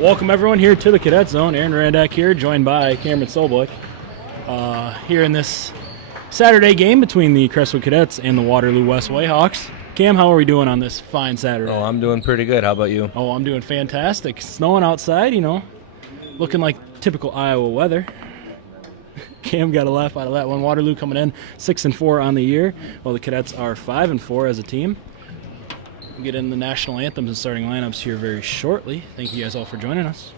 Welcome everyone here to the Cadet Zone. Aaron Randak here, joined by Cameron Solblick. Here in this Saturday game between the Crestwood Cadets and the Waterloo West Whitehawks. Cam, how are we doing on this fine Saturday? Oh, I'm doing pretty good. How about you? Oh, I'm doing fantastic. Snowing outside, looking like typical Iowa weather. Cam got a laugh out of that one. Waterloo coming in 6-4 on the year, while the Cadets are 5-4 as a team. We'll get in the national anthems and starting lineups here very shortly. Thank you guys all for joining us.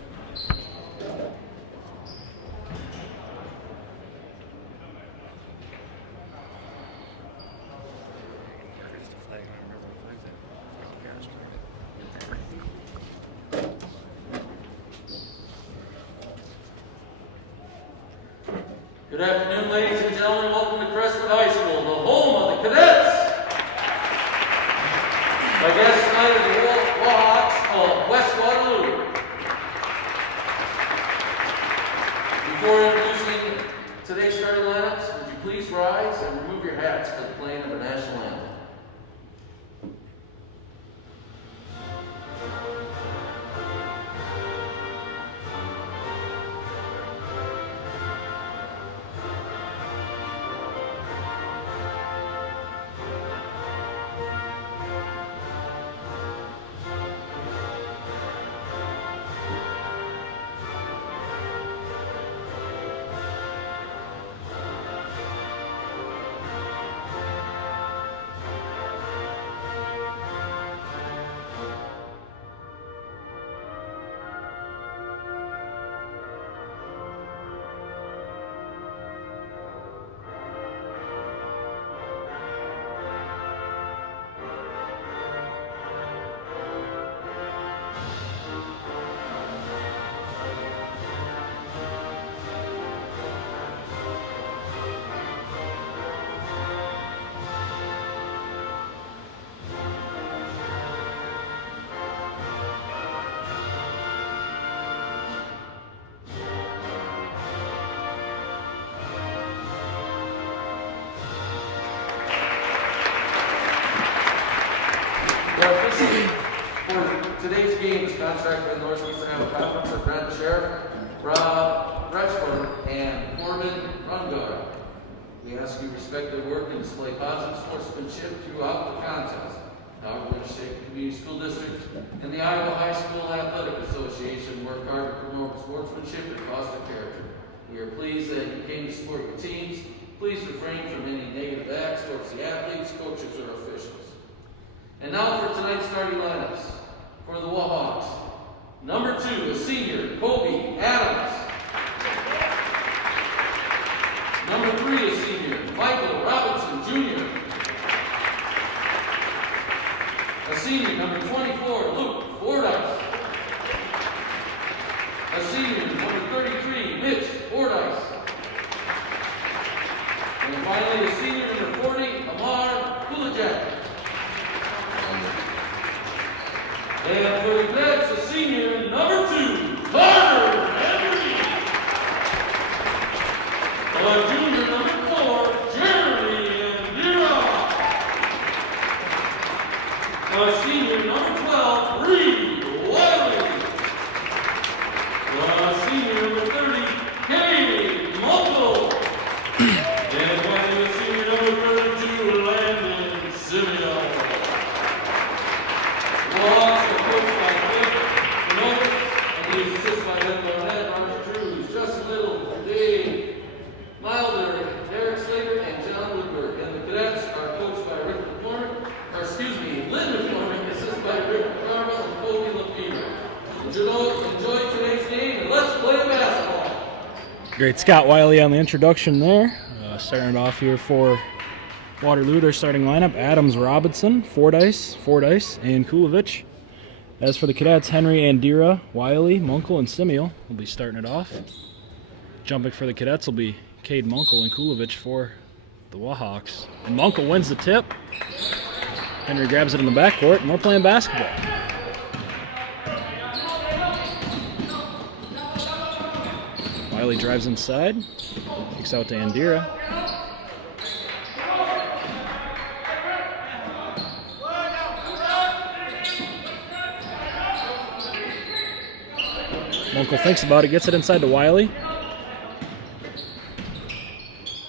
Good afternoon, ladies and gentlemen. Welcome to Crestwood High School, the home of the Cadets. My guests tonight are the Warhawks of West Waterloo. Before introducing today's starting lineups, would you please rise and remove your hats for the playing of the national anthem. For today's game is contract with Northeast Iowa Conference of Brent Sheriff, Rob Crestwood, and Corbin Rungard. We ask you to respect their work and display positive sportsmanship throughout the contest. Now we're going to say the Community School District and the Iowa High School Athletic Association work hard to promote sportsmanship and foster character. We are pleased that you came to support your teams. Please refrain from any negative acts towards the athletes, coaches, or officials. And now for tonight's starting lineups. For the Warhawks, number 2, a senior, Kobe Adams. Number 3, a senior, Michael Robinson Jr. A senior, number 24, Luke Fordyce. A senior, number 33, Mitch Fordyce. And finally, a senior, number 40, Amar Kulajak. And for the Cadets, a senior, number 2, Carter Henry. A junior, number 4, Jeremy Andira. A senior, number 12, Reed Wiley. A senior, number 30, Katie Munkle. And finally, a senior, number 32, Landon Simeon. Great Scott Wiley on the introduction there. Starting it off here for Waterloo, their starting lineup: Adams, Robinson, Fordyce, and Kulovich. As for the Cadets, Henry, Andira, Wiley, Munkle, and Simiel will be starting it off. Jumping for the Cadets will be Cade Munkle and Kulovich for the Warhawks. And Munkle wins the tip. Henry grabs it in the backcourt, and we're playing basketball. Wiley drives inside, kicks out to Andira. Munkle thinks about it, gets it inside to Wiley.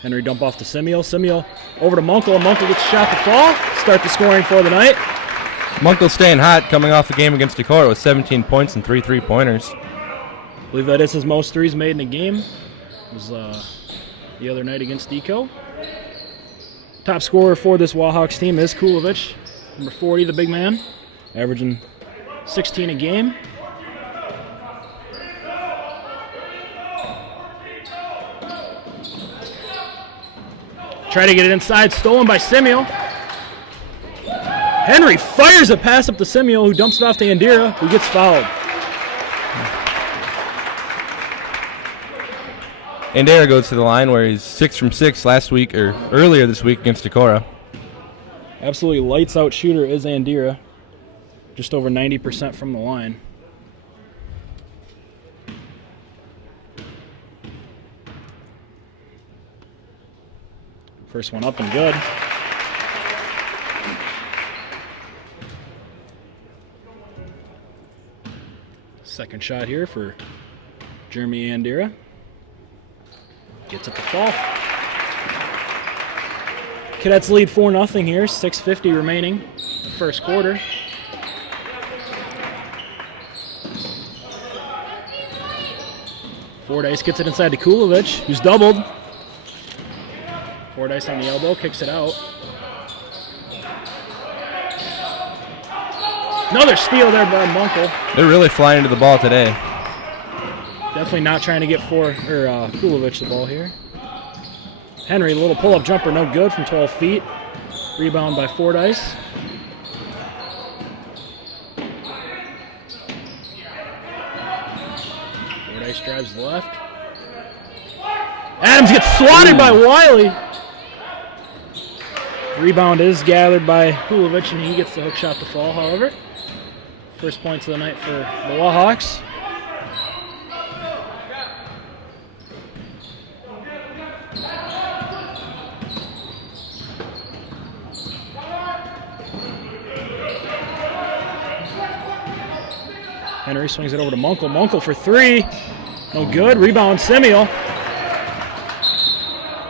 Henry dump off to Simeo. Simeo over to Munkle, and Munkle gets a shot to fall. Start the scoring for the night. Munkle staying hot, coming off the game against Decorah with 17 points and 3 3-pointers. I believe that is his most threes made in a game. It was the other night against Deco. Top scorer for this Wahawks team is Kulovic, number 40, the big man, averaging 16 a game. Try to get it inside, stolen by Simeo. Henry fires a pass up to Simeo, who dumps it off to Andira, who gets fouled. Andera goes to the line where he's 6 from 6 last week or earlier this week against Decorah. Absolutely lights out shooter is Andira, just over 90% from the line. First one up and good. Second shot here for Jeremy Andira. Gets it to fall. Cadets lead 4-0 here, 6:50 remaining the first quarter. Fordyce gets it inside to Kulovic, who's doubled. Fordyce on the elbow, kicks it out. Another steal there by Munkle. They're really flying to the ball today. Definitely not trying to get Kulovic the ball here. Henry, a little pull-up jumper, no good from 12 feet. Rebound by Fordyce. Fordyce drives left. Adams gets swatted by Wiley. Rebound is gathered by Kulovic, and he gets the hook shot to fall, however. First points of the night for the Wahawks. Henry swings it over to Munkle. Munkle for three. No good. Rebound Simeo,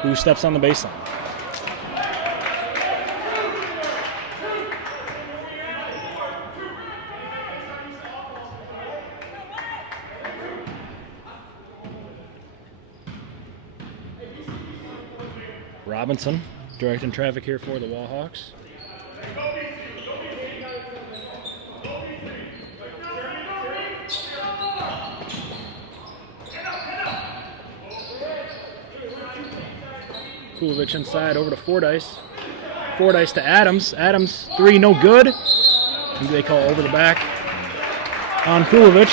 who steps on the baseline. Robinson directing traffic here for the Wahawks. Kulovic inside over to Fordyce. Fordyce to Adams. Adams, three, no good. Who they call over the back on Kulovic.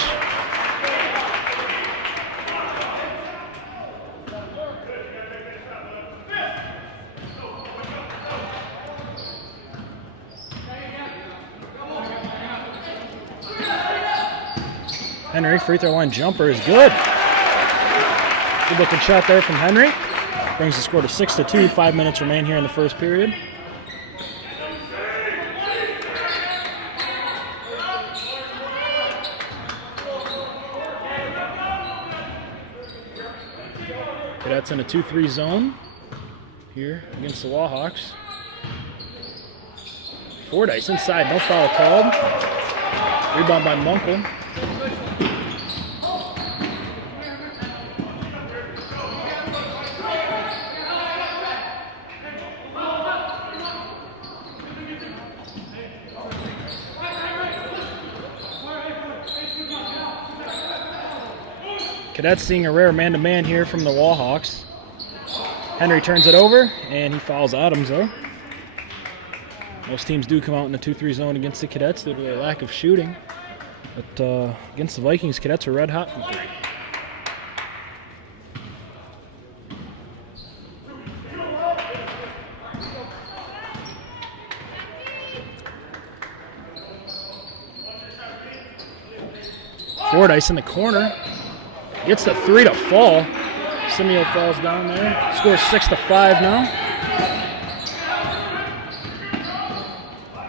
Henry, free throw line jumper is good. Good looking shot there from Henry. Brings the score to 6-2. 5 minutes remain here in the first period. Cadets in a 2-3 zone here against the Wahawks. Fordyce inside, no foul called. Rebound by Munkle. Cadets seeing a rare man-to-man here from the Wahawks. Henry turns it over, and he fouls Adams, though. Most teams do come out in the 2-3 zone against the Cadets due to their lack of shooting. But against the Vikings, Cadets are red hot from three. Fordyce in the corner. Gets the three to fall. Simeo falls down there. Scores 6-5 now.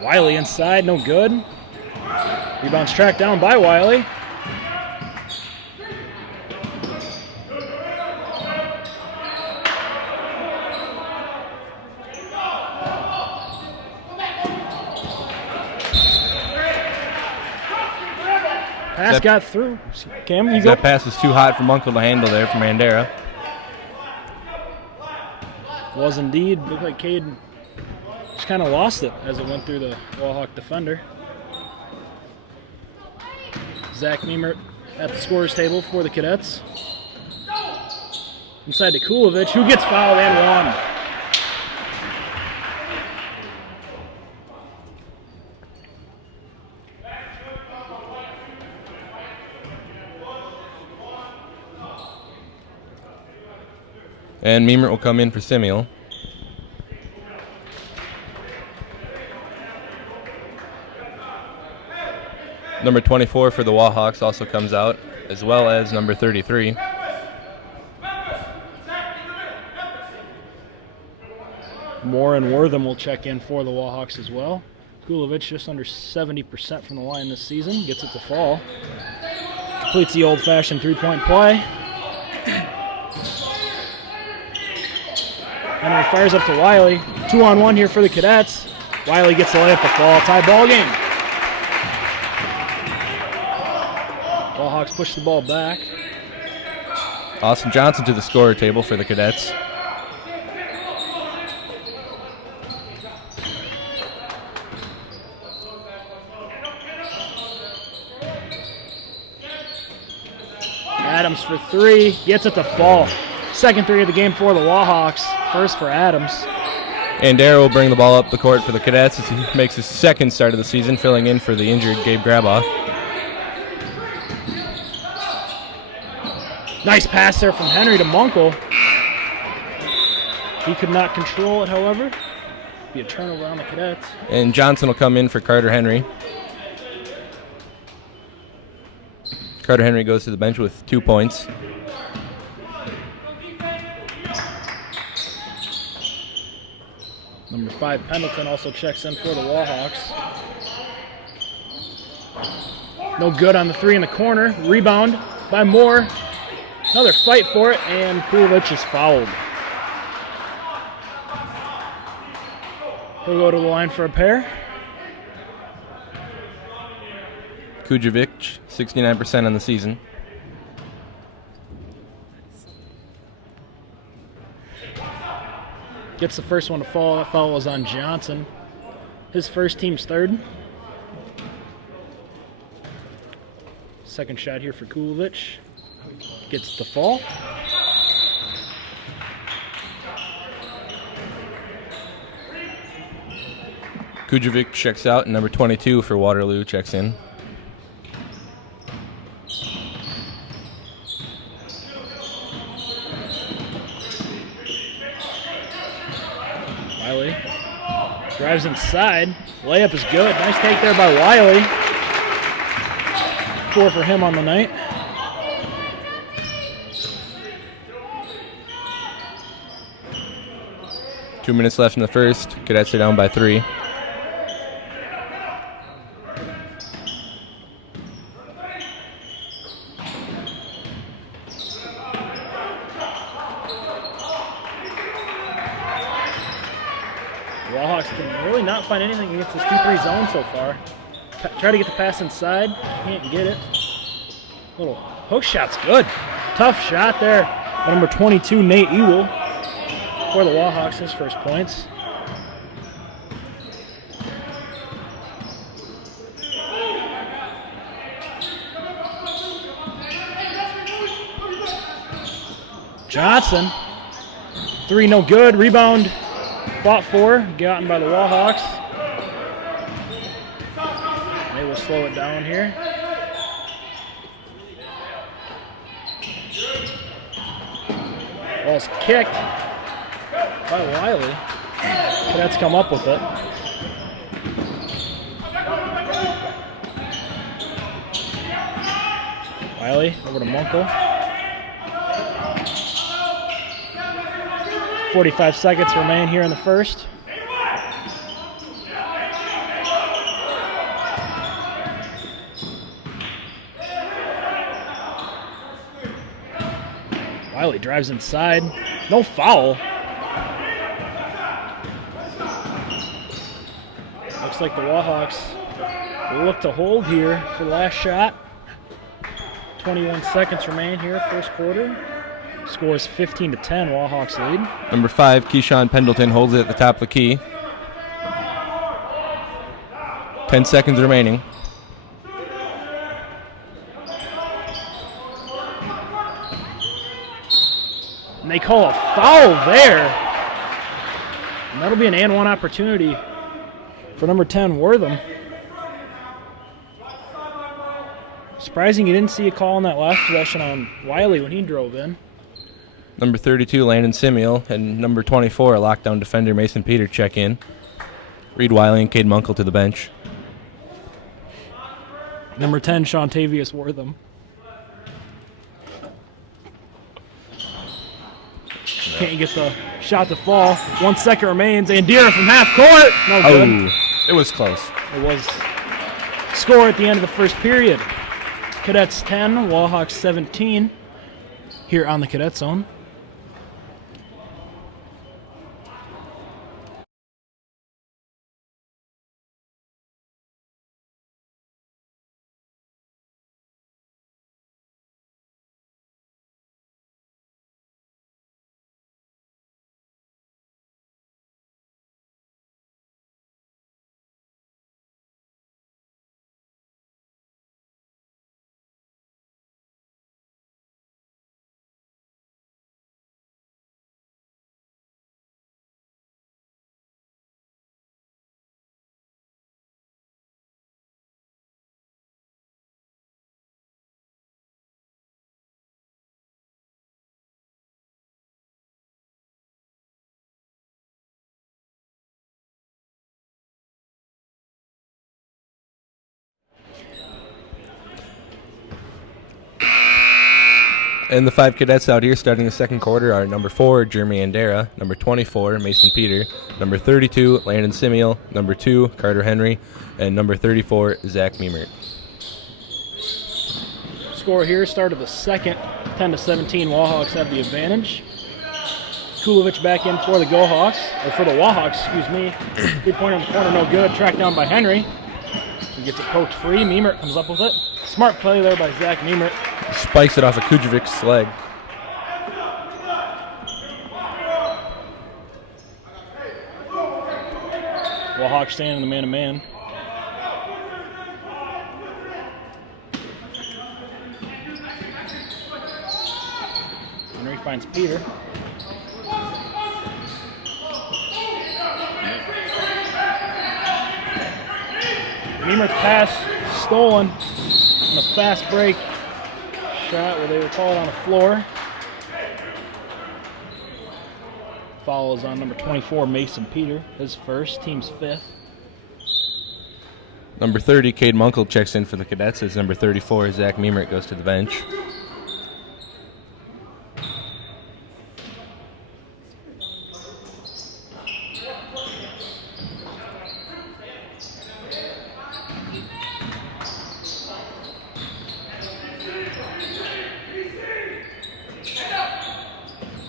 Wiley inside, no good. Rebound's tracked down by Wiley. Pass got through. Cam, you go. That pass was too hot for Munkle to handle there from Andera. Was indeed. Looked like Cade just kind of lost it as it went through the Wallhawk defender. Zach Niemer at the scorer's table for the Cadets. Inside to Kulovic, who gets fouled and one. And Meemert will come in for Simeon. Number 24 for the Wallhawks also comes out, as well as number 33. Moore and Wortham will check in for the Wallhawks as well. Kulovic just under 70% from the line this season. Gets it to fall. Completes the old-fashioned three-point play. Henry fires up to Wiley. 2-on-1 here for the Cadets. Wiley gets the layup to fall. Tie ball game. Wallhawks push the ball back. Austin Johnson to the scorer table for the Cadets. Adams for three. Gets it to fall. Second three of the game for the Wallhawks. First for Adams. Andera will bring the ball up the court for the Cadets as he makes his second start of the season, filling in for the injured Gabe Grabaugh. Nice pass there from Henry to Munkle. He could not control it, however. Be a turnover on the Cadets. And Johnson will come in for Carter Henry. Carter Henry goes to the bench with 2 points. Number 5, Pendleton, also checks in for the Wallhawks. No good on the three in the corner. Rebound by Moore. Another fight for it, and Kulovic is fouled. He'll go to the line for a pair. Kujovic, 69% on the season. Gets the first one to fall. That foul was on Johnson. His first, team's third. Second shot here for Kulovic. Gets it to fall. Kujovic checks out, and number 22 for Waterloo checks in. Wiley drives inside. Layup is good. Nice take there by Wiley. 4 for him on the night. Two minutes left in the first. Cadets are down by 3. Wallhawks can really not find anything against this 2-3 zone so far. Try to get the pass inside. Can't get it. Little hook shot's good. Tough shot there by number 22, Nate Ewell. For the Wallhawks, his first points. Johnson. 3 no good. Rebound fought for. Gotten by the Wallhawks. They will slow it down here. Ball's kicked by Wiley. Cadets come up with it. Wiley over to Munkle. 45 seconds remain here in the first. Wiley drives inside. No foul. Looks like the Wallhawks will look to hold here for the last shot. 21 seconds remain here, first quarter. Scores 15-10, Wallhawks lead. Number 5, Keyshawn Pendleton holds it at the top of the key. 10 seconds remaining. And they call a foul there. And that'll be an and one opportunity for number 10, Wortham. Surprising you didn't see a call on that last possession on Wiley when he drove in. Number 32, Landon Simiel, and number 24, a lockdown defender, Mason Peter, check in. Reed Wiley and Cade Munkle to the bench. Number 10, Shontavius Wortham. Can't get the shot to fall. 1 second remains. Andira from half court. No good. It was close. It was score at the end of the first period. Cadets 10, Wallhawks 17 here on the Cadet Zone. And the 5 cadets out here starting the second quarter are number 4, Jeremy Andera, number 24, Mason Peter, number 32, Landon Simiel, number 2, Carter Henry, and number 34, Zach Miemert. Score here, start of the second, 10-17, Wallhawks have the advantage. Kulovich back in for the Go-Hawks, or for the Wallhawks, excuse me. 3-pointer in the corner, no good, tracked down by Henry. He gets it poked free, Miemert comes up with it. Smart play there by Zach Miemert. Spikes it off of Kujevic's leg. Wallhawks staying in the man-to-man. Henry finds Peter. Miemert's pass stolen on a fast break shot where they were called on the floor. Foul is on number 24, Mason Peter, his first, team's 5th. Number 30, Cade Munkle checks in for the cadets as number 34, Zach Miemert, goes to the bench.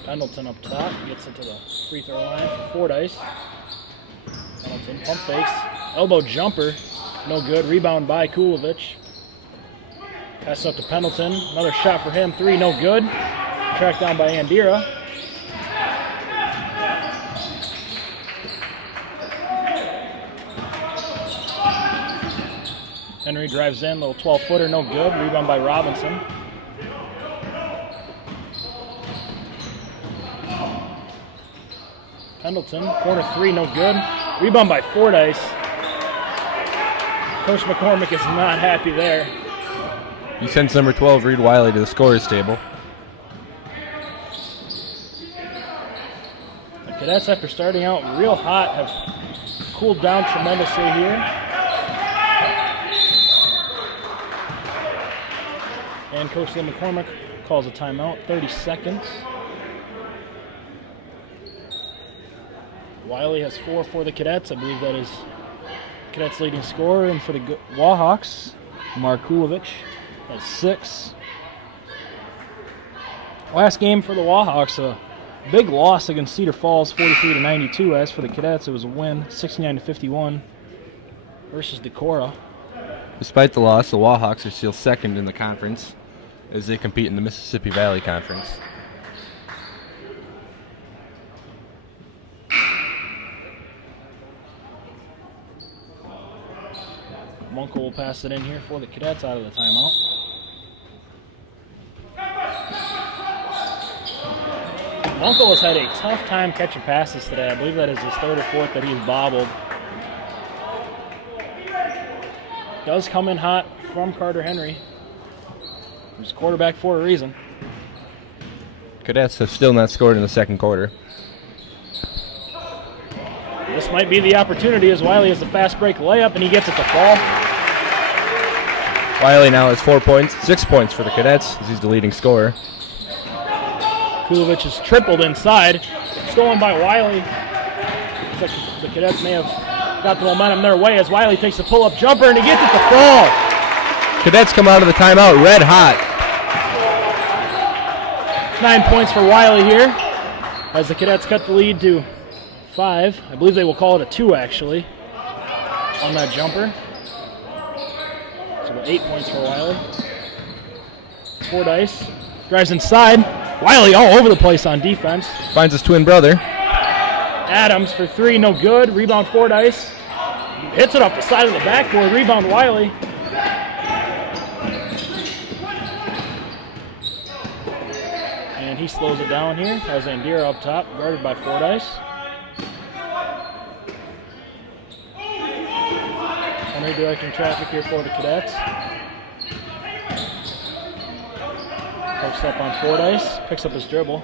Pendleton up top, gets into the free throw line for Fordyce. Pendleton pump fakes, elbow jumper, no good. Rebound by Kulovich. Pass up to Pendleton, another shot for him, 3, no good. Tracked down by Andira. Henry drives in, little 12-footer, no good. Rebound by Robinson. Pendleton, corner 3, no good. Rebound by Fordyce. Coach McCormick is not happy there. He sends number 12, Reed Wiley, to the scorer's table. The Cadets, after starting out real hot, have cooled down tremendously here. And Coach Lee McCormick calls a timeout, 30 seconds. Wiley has 4 for the Cadets. I believe that is Cadets' leading scorer. And for the Wallhawks, Mark Kulovich has 6. Last game for the Wallhawks, a big loss against Cedar Falls, 43-92. As for the Cadets, it was a win, 69-51 versus Decorah. Despite the loss, the Wallhawks are still second in the conference as they compete in the Mississippi Valley Conference. Munkel will pass it in here for the Cadets out of the timeout. Munkel has had a tough time catching passes today. I believe that is his third or fourth that he's bobbled. Does come in hot from Carter Henry, who's quarterback for a reason. Cadets have still not scored in the second quarter. This might be the opportunity as Wiley has a fast break layup and he gets it to fall. Wiley now has 4 points, 6 points for the Cadets as he's the leading scorer. Kulovich is tripled inside, stolen by Wiley. Looks like the Cadets may have got the momentum their way as Wiley takes a pull-up jumper and he gets it to fall. Cadets come out of the timeout red hot. 9 points for Wiley here as the Cadets cut the lead to 5. I believe they will call it a 2 actually on that jumper. So 8 points for Wiley. Fordyce drives inside. Wiley all over the place on defense. Finds his twin brother. Adams for 3, no good. Rebound Fordyce. Hits it off the side of the backboard. Rebound Wiley. And he slows it down here. Has Andira up top, guarded by Fordyce. Henry directing traffic here for the Cadets. Posts up on Fordyce, picks up his dribble.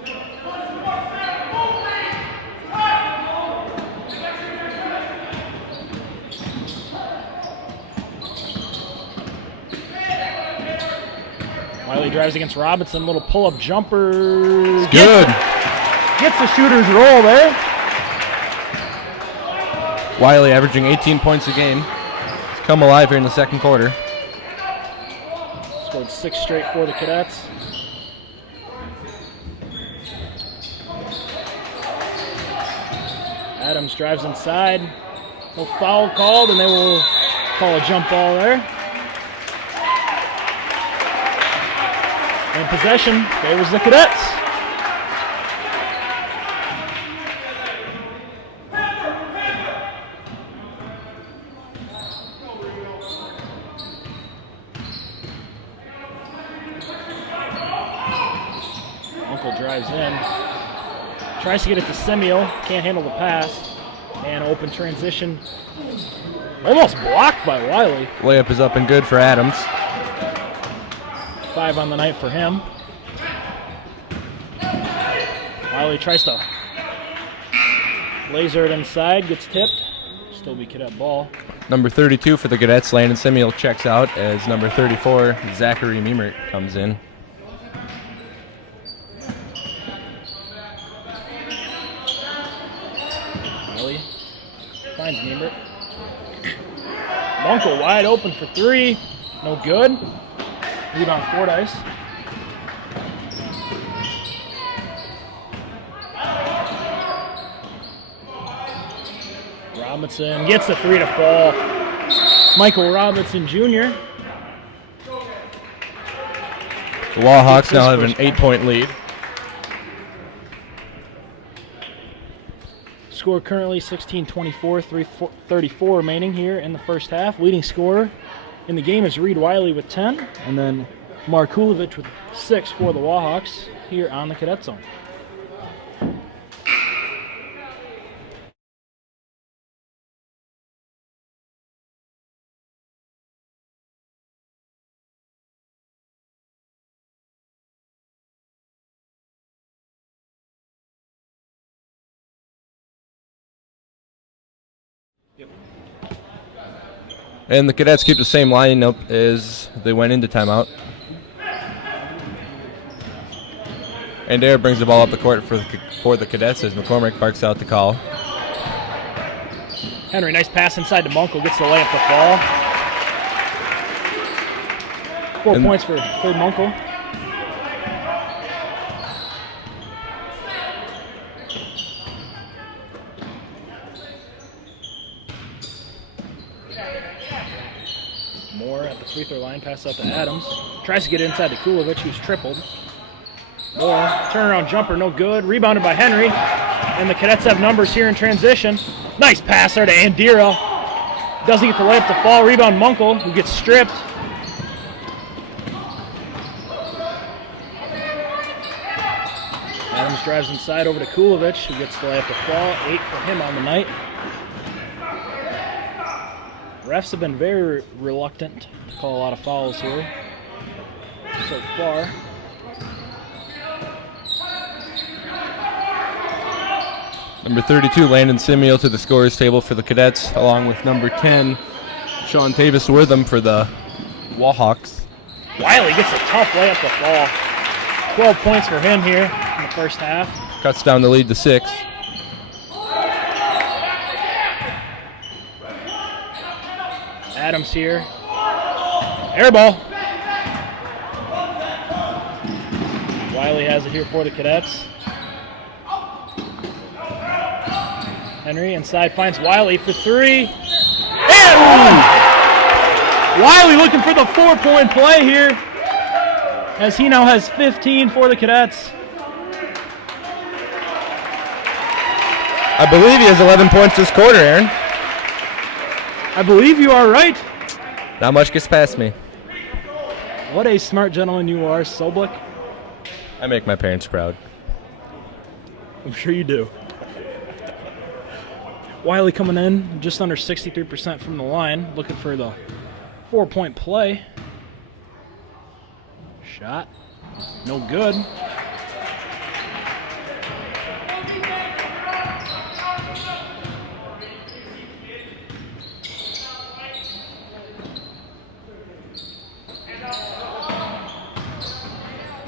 Wiley drives against Robinson, little pull-up jumper. Good. Gets the shooter's roll there. Wiley averaging 18 points a game. He's come alive here in the second quarter. Scored 6 straight for the Cadets. Adams drives inside. No foul called, and they will call a jump ball there. And possession favors the Cadets. Uncle drives in. Tries to get it to Semio, can't handle the pass, and open transition. Almost blocked by Wiley. Layup is up and good for Adams. 5 on the night for him. Wiley tries to laser it inside, gets tipped. Still be Cadet ball. Number 32 for the Cadets, Landon Simiel, checks out as number 34, Zachary Miemert, comes in. Finds Niembert. Munkel wide open for 3. No good. Rebound Fordyce. Robinson gets the 3 to fall. Michael Robinson Jr. The Wallhawks now have an 8-point lead. Score currently 16-24, 34 remaining here in the first half. Leading scorer in the game is Reed Wiley with 10, and then Mark Kulovich with 6 for the Wallhawks here on the Cadet Zone. And the Cadets keep the same lineup as they went into timeout. And Dare brings the ball up the court for the Cadets as McCormick barks out the call. Henry, nice pass inside to Munkel, gets the layup to fall. 4 points for Munkel. Moore at the free throw line, pass out to Adams. Tries to get inside to Kulovic, who's tripled. Moore, turnaround jumper, no good. Rebounded by Henry. And the Cadets have numbers here in transition. Nice pass there to Andira. Doesn't get the layup to fall. Rebound Munkle, who gets stripped. Adams drives inside over to Kulovic, who gets the layup to fall. 8 for him on the night. Refs have been very reluctant to call a lot of fouls here so far. Number 32, Landon Simeo to the scorer's table for the Cadets, along with number 10, Sean Tavis Wortham for the Wallhawks. Wiley gets a tough layup to fall. 12 points for him here in the first half. Cuts down the lead to 6. Adams here. Air ball. Wiley has it here for the Cadets. Henry inside finds Wiley for 3. And Wiley looking for the 4-point play here, as he now has 15 for the Cadets. I believe he has 11 points this quarter, Aaron. I believe you are right. Not much gets past me. What a smart gentleman you are, Soblik. I make my parents proud. I'm sure you do. Wiley coming in just under 63% from the line, looking for the 4-point play. Shot, no good.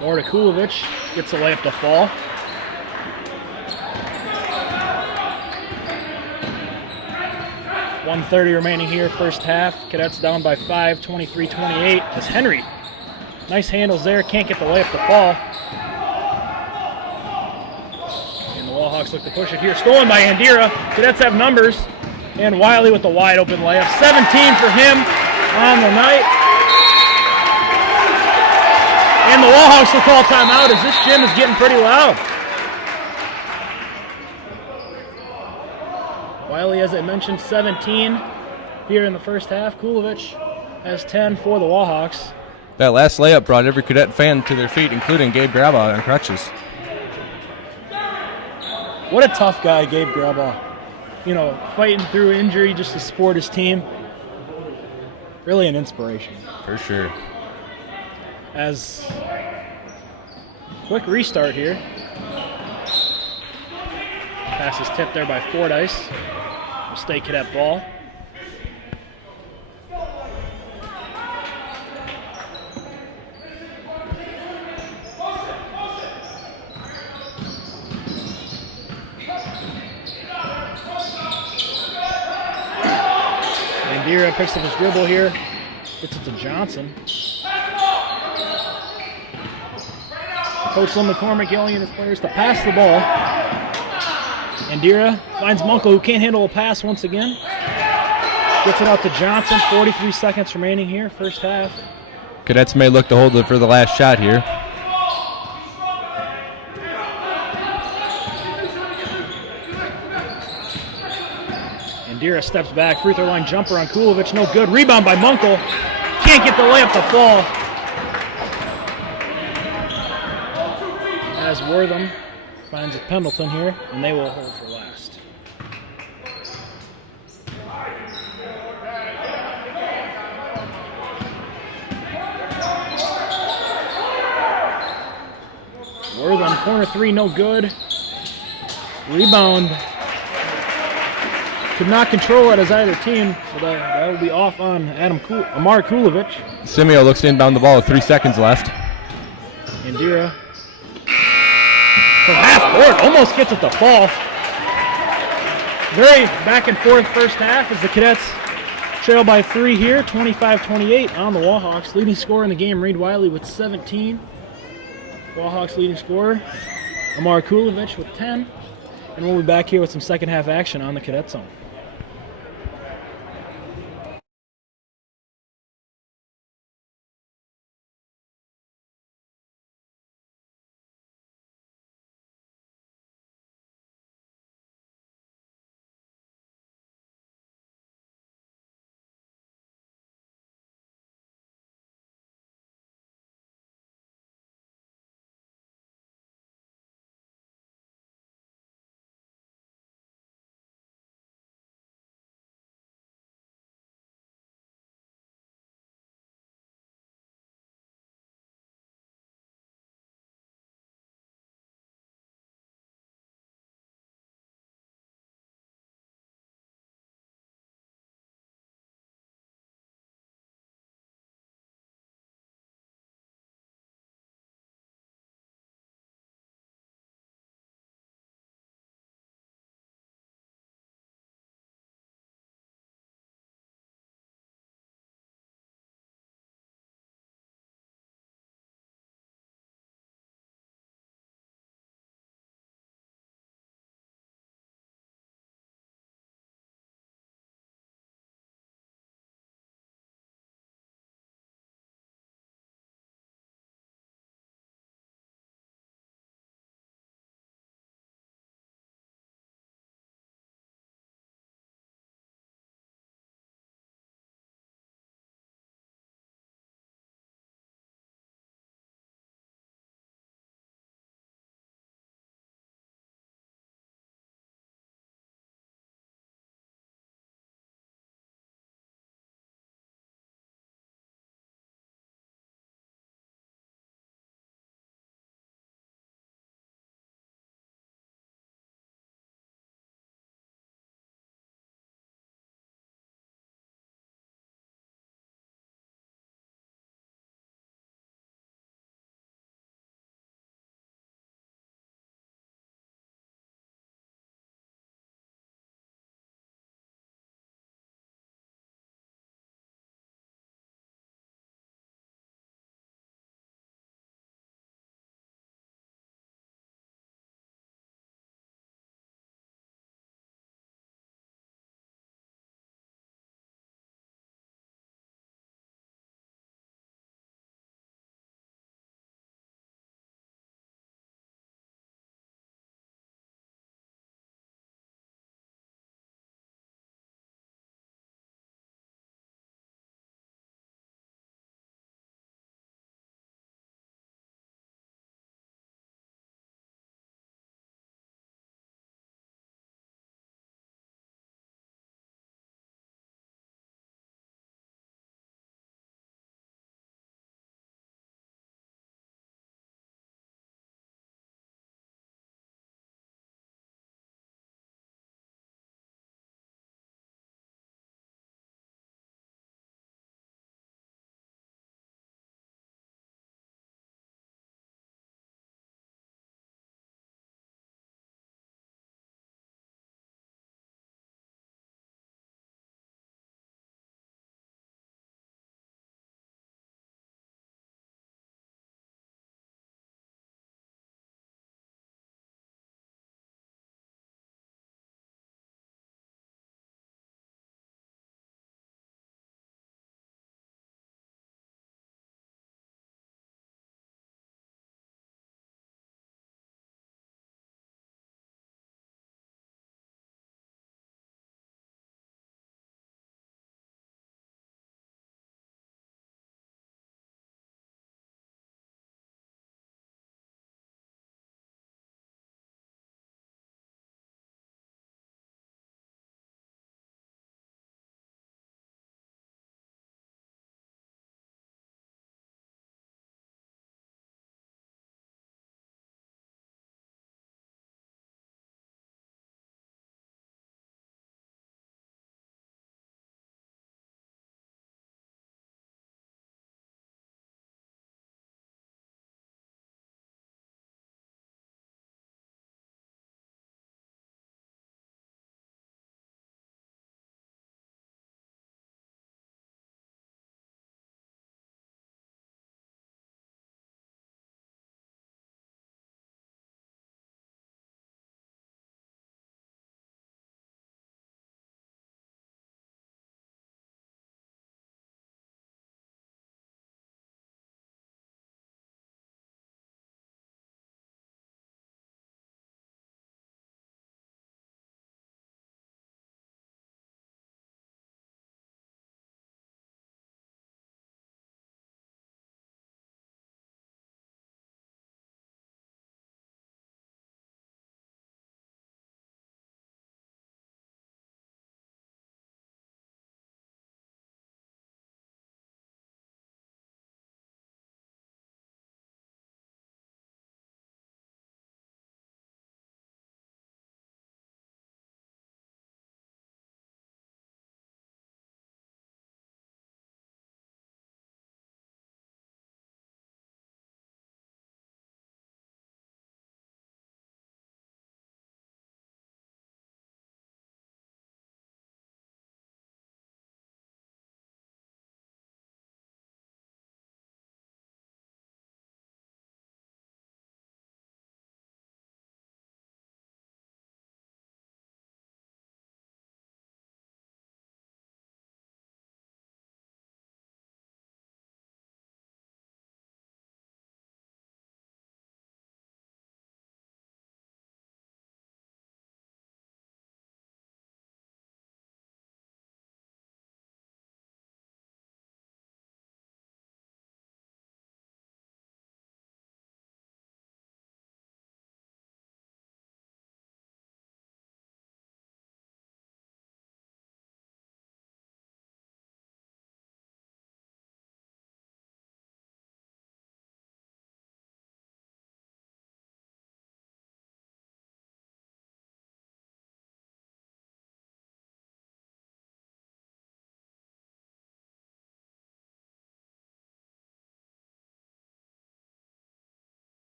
More to Kulovic, gets a layup to fall. .130 remaining here, first half. Cadets down by 5, 23-28. As Henry, nice handles there, can't get the layup to fall. And the Wallhawks look to push it here. Stolen by Andira. Cadets have numbers. And Wiley with the wide open layup. 17 for him on the night. And the Wallhawks will call timeout as this gym is getting pretty loud. Wiley, as I mentioned, 17 here in the first half. Kulovic has 10 for the Wallhawks. That last layup brought every Cadet fan to their feet, including Gabe Graba on crutches. What a tough guy, Gabe Graba. You know, fighting through injury just to support his team. Really an inspiration. For sure. As quick restart here. Pass is tipped there by Fordyce. Will stay Cadet ball. Andira picks up his dribble here. Gets it to Johnson. Coach Lynn McCormick yelling at his players to pass the ball. Andira finds Munkle, who can't handle a pass once again. Gets it out to Johnson. 43 seconds remaining here, first half. Cadets may look to hold it for the last shot here. Andira steps back. Free throw line jumper on Kulovic. No good. Rebound by Munkle. Can't get the layup to fall. As Wortham finds a Pendleton here, and they will hold for last. Wortham, corner 3, no good. Rebound. Could not control it as either team, so that will be off on Amar Kulovic. Simeo looks to inbound the ball with 3 seconds left. Andira from half court, almost gets it to fall. Very back and forth first half as the Cadets trail by 3 here, 25-28 on the Wallhawks. Leading scorer in the game, Reed Wiley with 17. Wallhawks leading scorer, Amar Kulovic with 10. And we'll be back here with some second half action on the Cadet Zone.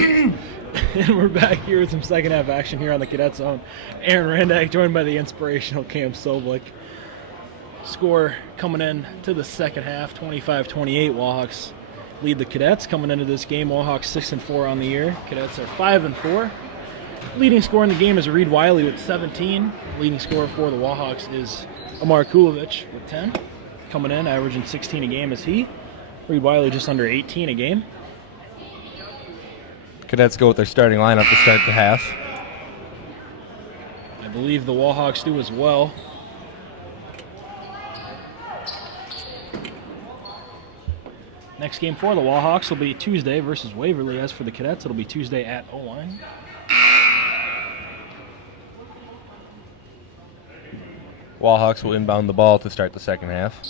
And we're back here with some second half action here on the Cadet Zone. Aaron Randak joined by the inspirational Cam Soblik. Score coming in to the second half, 25-28. Wallhawks lead the Cadets coming into this game. Wallhawks 6-4 on the year. Cadets are 5-4. Leading scorer in the game is Reed Wiley with 17. Leading scorer for the Wallhawks is Amar Kulovich with 10. Coming in, averaging 16 a game is he. Reed Wiley just under 18 a game. Cadets go with their starting lineup to start the half. I believe the Wallhawks do as well. Next game for the Wallhawks will be Tuesday versus Waverly. As for the Cadets, it'll be Tuesday at O-line. Wallhawks will inbound the ball to start the second half.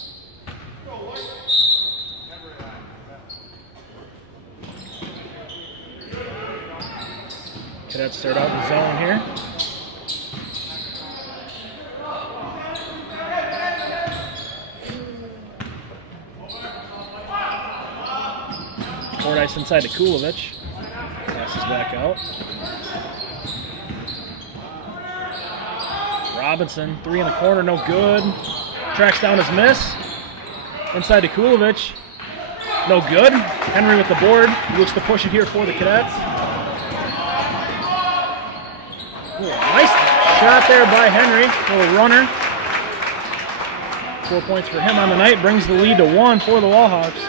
Cadets start out in zone here. Fordyce inside to Kulovich. Passes back out. Robinson, 3 in the corner, no good. Tracks down his miss. Inside to Kulovich. No good. Henry with the board. He looks to push it here for the Cadets. Ooh, nice shot there by Henry for the runner. 4 points for him on the night. Brings the lead to 1 for the Wallhawks.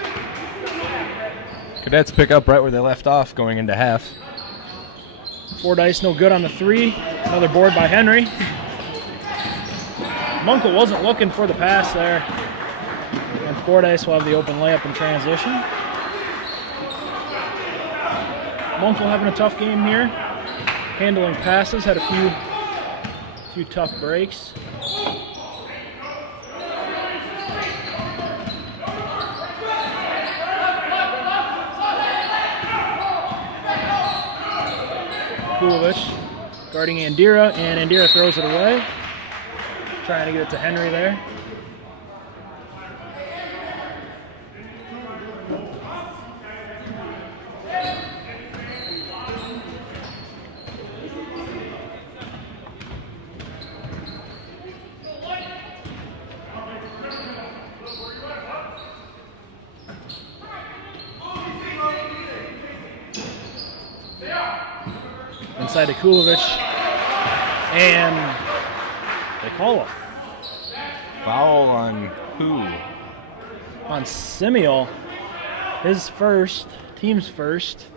Cadets pick up right where they left off going into half. Fordyce no good on the 3. Another board by Henry. Munkle wasn't looking for the pass there. And Fordyce will have the open layup in transition. Munkle having a tough game here. Handling passes, had a few tough breaks. Kulovich guarding Andira, and Andira throws it away. Trying to get it to Henry there. Inside to Kulovich, and they call a Foul on who? on Simeon. His first, team's first.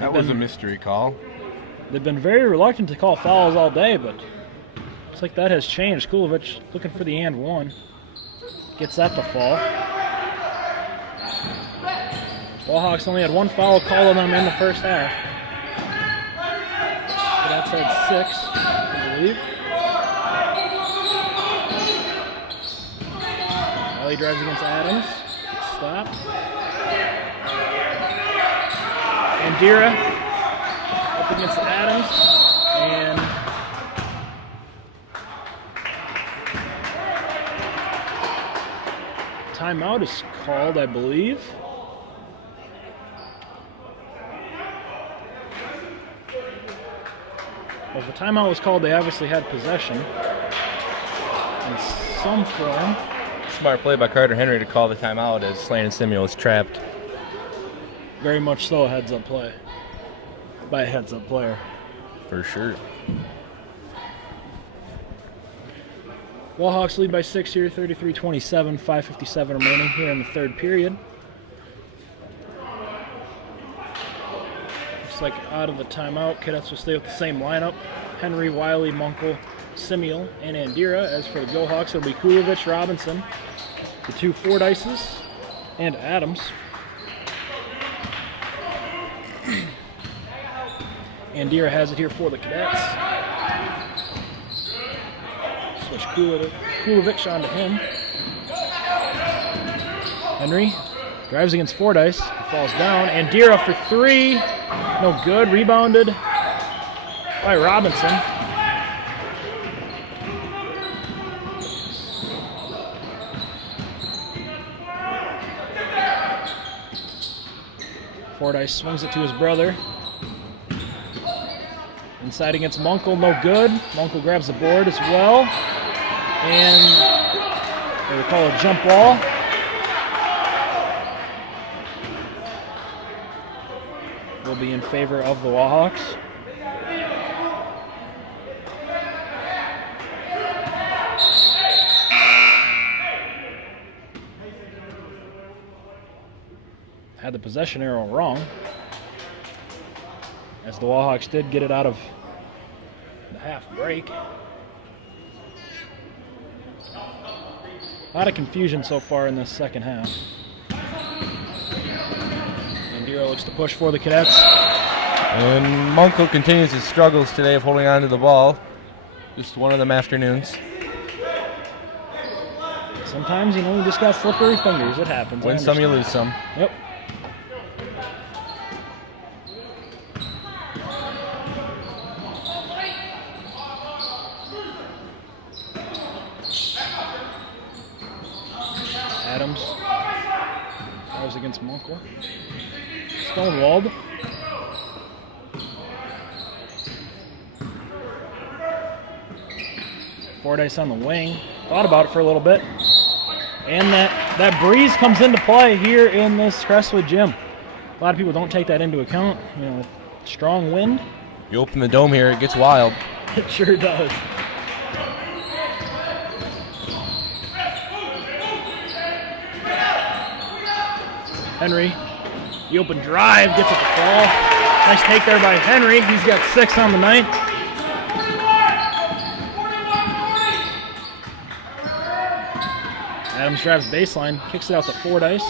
That was a mystery call. They've been very reluctant to call fouls all day, but looks like that has changed. Kulovich looking for the and one. Gets that to fall. Wallhawks only had one foul call on them in the first half. Cadets had 6, I believe. He drives against Adams. Stop. Andira up against Adams. And timeout is called, I believe. Well, if the timeout was called, they obviously had possession in some form. Smart play by Carter Henry to call the timeout as Slane and Simeon was trapped. Very much so a heads-up play by a heads-up player. For sure. Wallhawks lead by 6 here, 33-27, 5:57 remaining here in the third period. Looks like out of the timeout, Cadets will stay with the same lineup. Henry, Wiley, Munkle, Simeon, and Andira. As for the Gohawks, it'll be Kulovich, Robinson, the 2 Fordyces, and Adams. Andira has it here for the Cadets. Switch Kulovich onto him. Henry drives against Fordyce. He falls down. Andira for 3. No good. Rebounded by Robinson. Fordyce swings it to his brother. Inside against Munkle, no good. Munkle grabs the board as well. And they will call a jump ball. Will be in favor of the Wahawks. Had the possession arrow wrong, as the Wahawks did get it out of the half break. A lot of confusion so far in this second half. Andira looks to push for the Cadets. And Munkle continues his struggles today of holding on to the ball. Just one of them afternoons. Sometimes, you just got slippery fingers. It happens. Win some, you lose some. Yep. Adams. That was against Munkle. Stonewalled. Fordyce on the wing. Thought about it for a little bit. And that breeze comes into play here in this Crestwood gym. A lot of people don't take that into account. Strong wind. You open the dome here, it gets wild. It sure does. Henry, the open drive, gets it to fall. Nice take there by Henry. He's got 6 on the night. Adams drives baseline, kicks it out to Fordyce.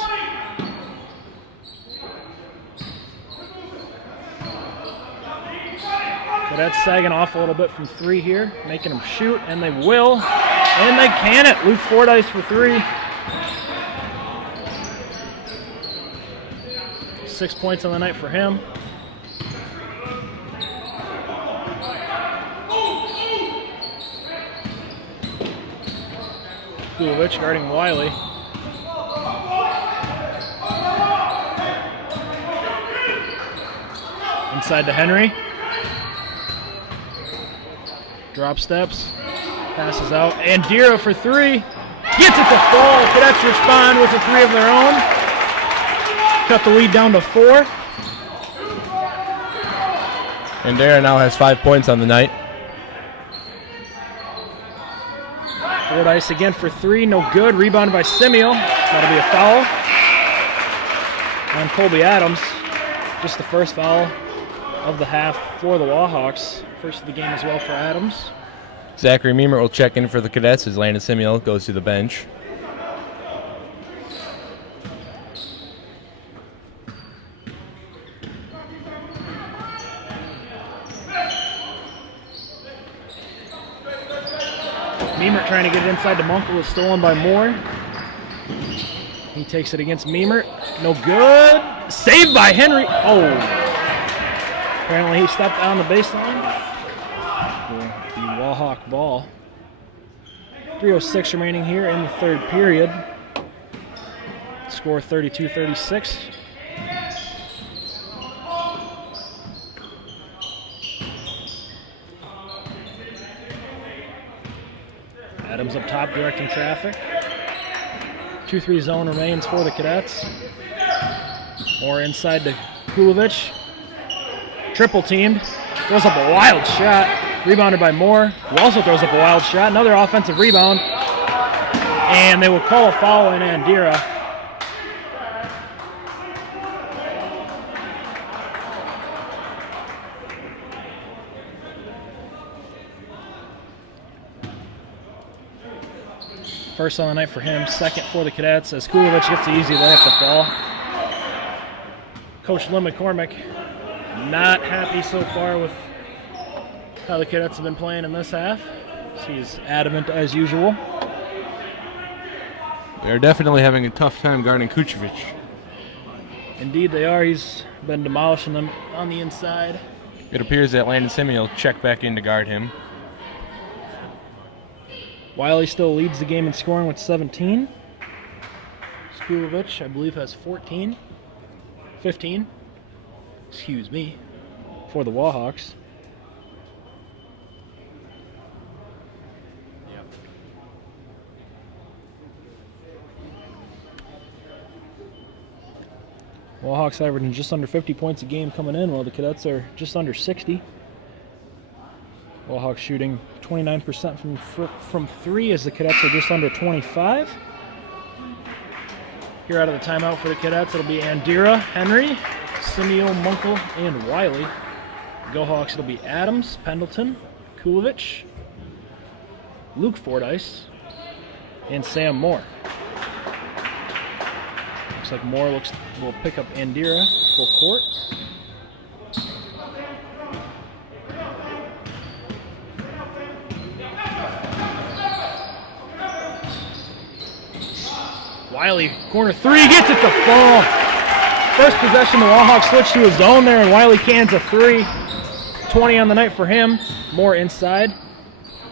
Cadets sagging off a little bit from 3 here, making them shoot, and they will. And they can it. Luke Fordyce for 3. 6 points on the night for him. Kulovich guarding Wiley. Inside to Henry. Drop steps. Passes out. And Dira for 3. Gets it to fall. Cadets respond with a 3 of their own. Cut the lead down to 4. And Dara now has 5 points on the night. Fordyce again for 3, no good. Rebounded by Simeo. That'll be a foul on Colby Adams. Just the first foul of the half for the Wahawks. First of the game as well for Adams. Zachary Meemert will check in for the Cadets as Landon Simeo goes to the bench. Meemert trying to get it inside to Munkle is stolen by Moore. He takes it against Meemert. No good. Saved by Henry. Oh. Apparently he stepped on the baseline. The Wahawk ball. 3:06 remaining here in the third period. Score 32-36. Adams up top directing traffic. 2-3 zone remains for the Cadets. More inside to Kulovich. Triple teamed. Throws up a wild shot. Rebounded by Moore, who also throws up a wild shot. Another offensive rebound. And they will call a foul in Andira. First on the night for him, second for the Cadets as Kulovich gets the easy layup to fall. Coach Lynn McCormick not happy so far with how the Cadets have been playing in this half. He's adamant as usual. They're definitely having a tough time guarding Kuchevic. Indeed they are. He's been demolishing them on the inside. It appears that Landon Simeo will check back in to guard him. Wiley still leads the game in scoring with 17. Skulovich, I believe, has 15. excuse me, for the Wallhawks. Wallhawks averaging just under 50 points a game coming in, while the Cadets are just under 60. Wallhawks shooting 29% from three, as the Cadets are just under 25. Here out of the timeout for the Cadets, it'll be Andira, Henry, Simeo, Munkle, and Wiley. Go Hawks, it'll be Adams, Pendleton, Kulovich, Luke Fordyce, and Sam Moore. Looks like Moore will pick up Andira full court. Wiley, corner three, gets it to fall. First possession, the Wallhawks switch to a zone there, and Wiley cans a three. 20 on the night for him. Moore inside.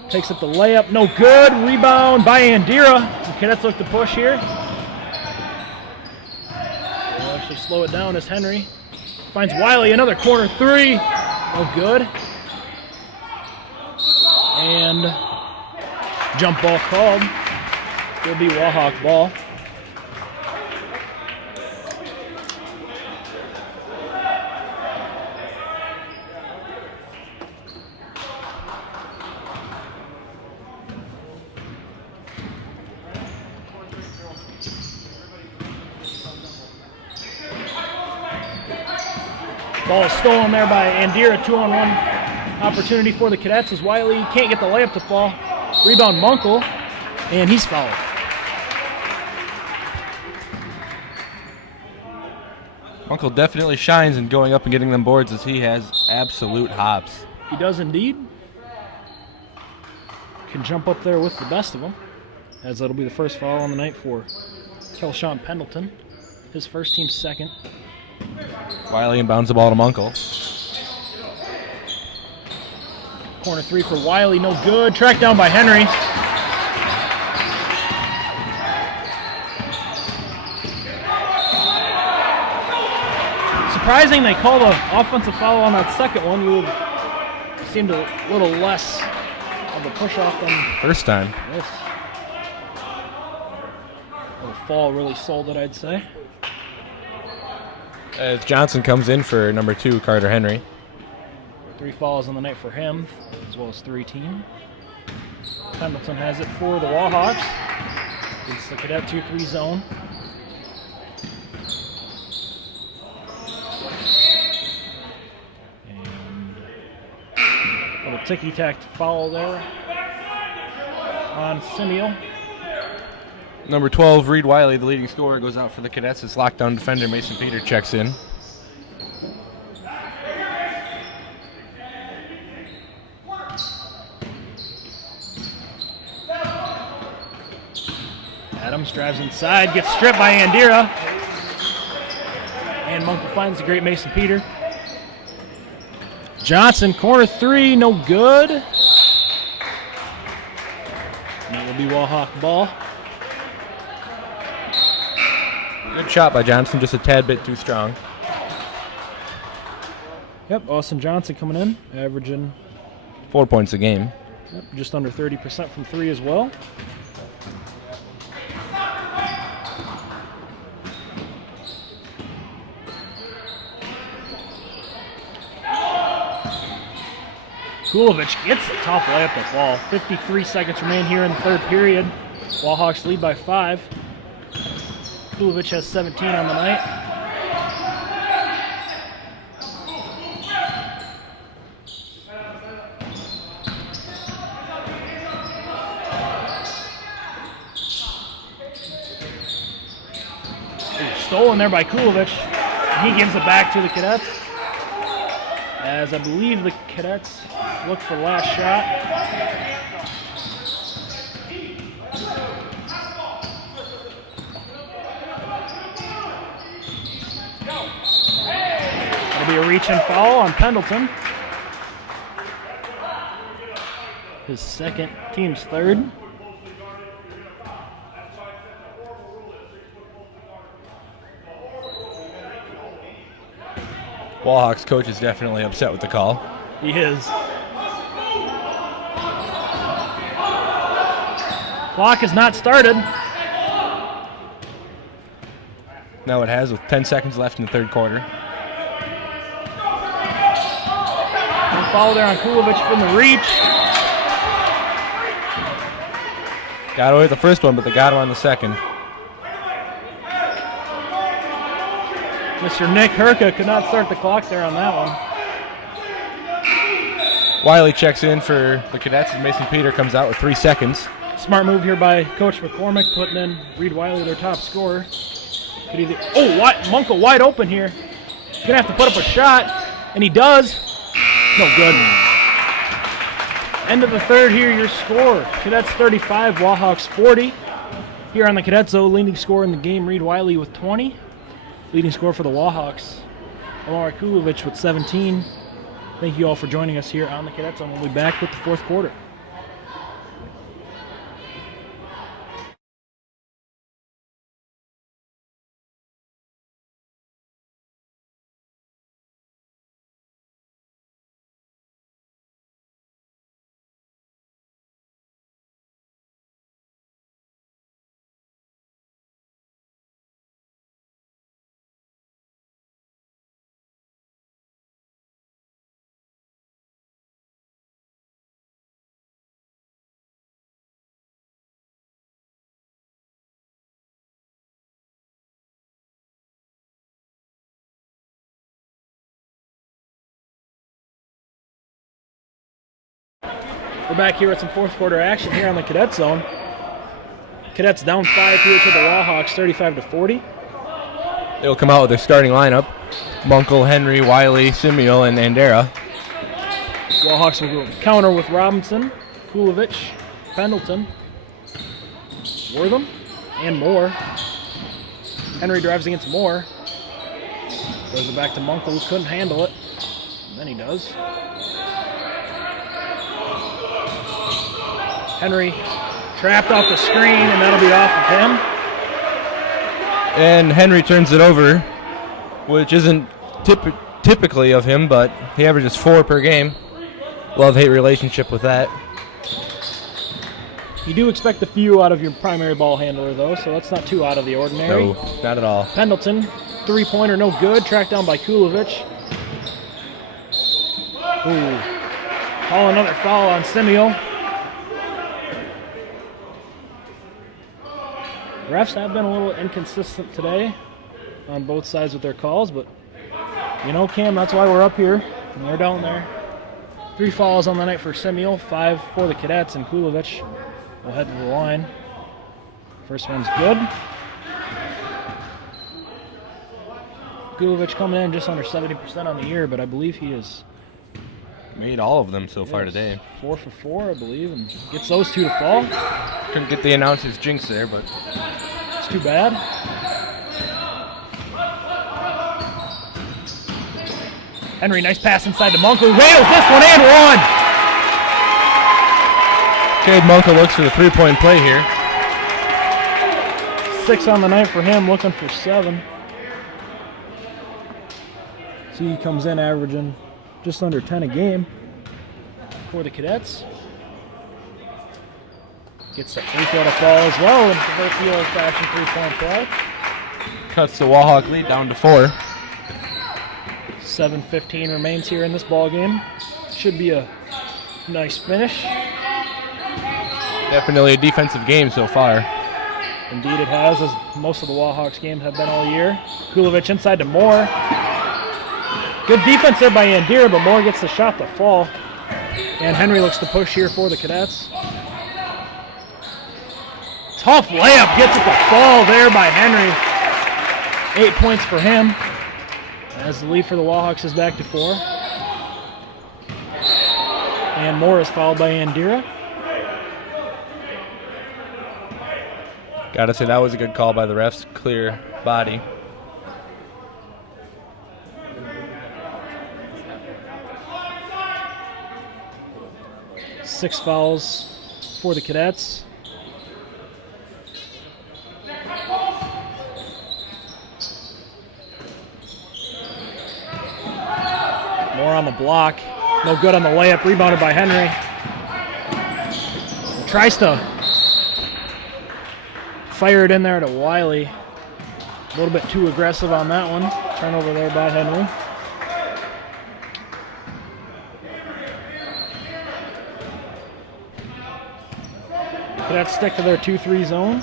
Takes up the layup, no good. Rebound by Andira. The Cadets look to push here. They'll actually slow it down as Henry finds Wiley, another corner three. No good. And jump ball called. Will be Wallhawk ball. Ball is stolen there by Andira. 2-on-1 opportunity for the Cadets as Wiley can't get the layup to fall. Rebound Munkle, and he's fouled. Munkle definitely shines in going up and getting them boards, as he has absolute hops. He does indeed. Can jump up there with the best of them, as that'll be the first foul on the night for Kelshawn Pendleton. His first, team's second. Wiley inbounds the ball to Munkle. Corner three for Wiley, no good. Tracked down by Henry. Surprising they called an offensive foul on that second one. You would seemed a little less of a push-off than first time. This. The fall really sold it, I'd say. As Johnson comes in for number 2, Carter Henry. 3 fouls on the night for him, as well as 3 team. Pendleton has it for the Wallhawks. It's the Cadet 2-3 zone. And a little ticky-tack foul there on Simeo. Number 12, Reed Wiley, the leading scorer, goes out for the Cadets. His lockdown defender, Mason Peter, checks in. Adams drives inside, gets stripped by Andira. And Munkle finds the great Mason Peter. Johnson, corner 3, no good. And that will be Wallhawk ball. Good shot by Johnson, just a tad bit too strong. Yep, Austin Johnson coming in, averaging 4 points a game. Yep, just under 30% from 3 as well. Kulovich gets a tough layup to fall. 53 seconds remain here in the third period. Wallhawks lead by 5. Kulovich has 17 on the night. Stolen there by Kulovich. He gives it back to the Cadets, as I believe the Cadets look for the last shot. It'll be a reach and foul on Pendleton. His second, team's third. Wallhawks coach is definitely upset with the call. He is. Clock has not started. Now it has with 10 seconds left in the third quarter. And foul there on Kulovich from the reach. Got away with the first one, but they got him on the second. Mr. Nick Herka could not start the clock there on that one. Wiley checks in for the Cadets as Mason Peter comes out with 3 seconds. Smart move here by Coach McCormick, putting in Reed Wiley, their top scorer. Could either, Munkel wide open here. He's going to have to put up a shot, and he does. No good. End of the third here, your score. Cadets 35, Wallhawks 40. Here on the Cadets, though, leading scorer in the game, Reed Wiley with 20. Leading scorer for the Wallhawks, Omar Kulovich with 17. Thank you all for joining us here on the Cadets, and we'll be back with the fourth quarter. We're back here with some fourth quarter action here on the Cadet Zone. Cadets down 5 here to the Wallhawks, 35-40. They'll come out with their starting lineup. Munkel, Henry, Wiley, Simeo, and Andera. Wallhawks will go counter with Robinson, Kulovich, Pendleton, Wortham, and Moore. Henry drives against Moore. Throws it back to Munkel, who couldn't handle it. And then he does. Henry trapped off the screen, and that'll be off of him. And Henry turns it over, which isn't typically of him, but he averages 4 per game. Love-hate relationship with that. You do expect a few out of your primary ball handler, though, so that's not too out of the ordinary. No, not at all. Pendleton, three-pointer, no good. Tracked down by Kulovich. Ooh. Call another foul on Simeo. Refs have been a little inconsistent today on both sides with their calls, but you know, Cam, that's why we're up here, and they're down there. 3 fouls on the night for Simeo, 5 for the Cadets, and Kulovich will head to the line. First one's good. Kulovich coming in just under 70% on the year, but I believe he has Made all of them so far today. 4 for 4, I believe, and gets those 2 to fall. Couldn't get the announcer's jinx there, but It's too bad. Henry, nice pass inside to Munkel. Rails this one and one! Cade Munkel looks for the 3-point play here. 6 on the night for him, looking for 7. See, he comes in averaging just under 10 a game for the Cadets. Gets the free throw to fall as well, and converts the old-fashioned 3-point play. Cuts the Wallhawk lead down to 4. 7:15 remains here in this ball game. Should be a nice finish. Definitely a defensive game so far. Indeed it has, as most of the Wallhawks games have been all year. Kulovich inside to Moore. Good defense there by Andera, but Moore gets the shot to fall. And Henry looks to push here for the Cadets. Tough layup, gets it to fall there by Henry. 8 points for him. As the lead for the Wallhawks is back to 4. And Moore is fouled by Andera. Gotta say that was a good call by the refs. Clear body. Six fouls for the Cadets. More on the block. No good on the layup. Rebounded by Henry. Tries to fire it in there to Wiley. A little bit too aggressive on that one. Turnover there by Henry. Cadets stick to their 2-3 zone.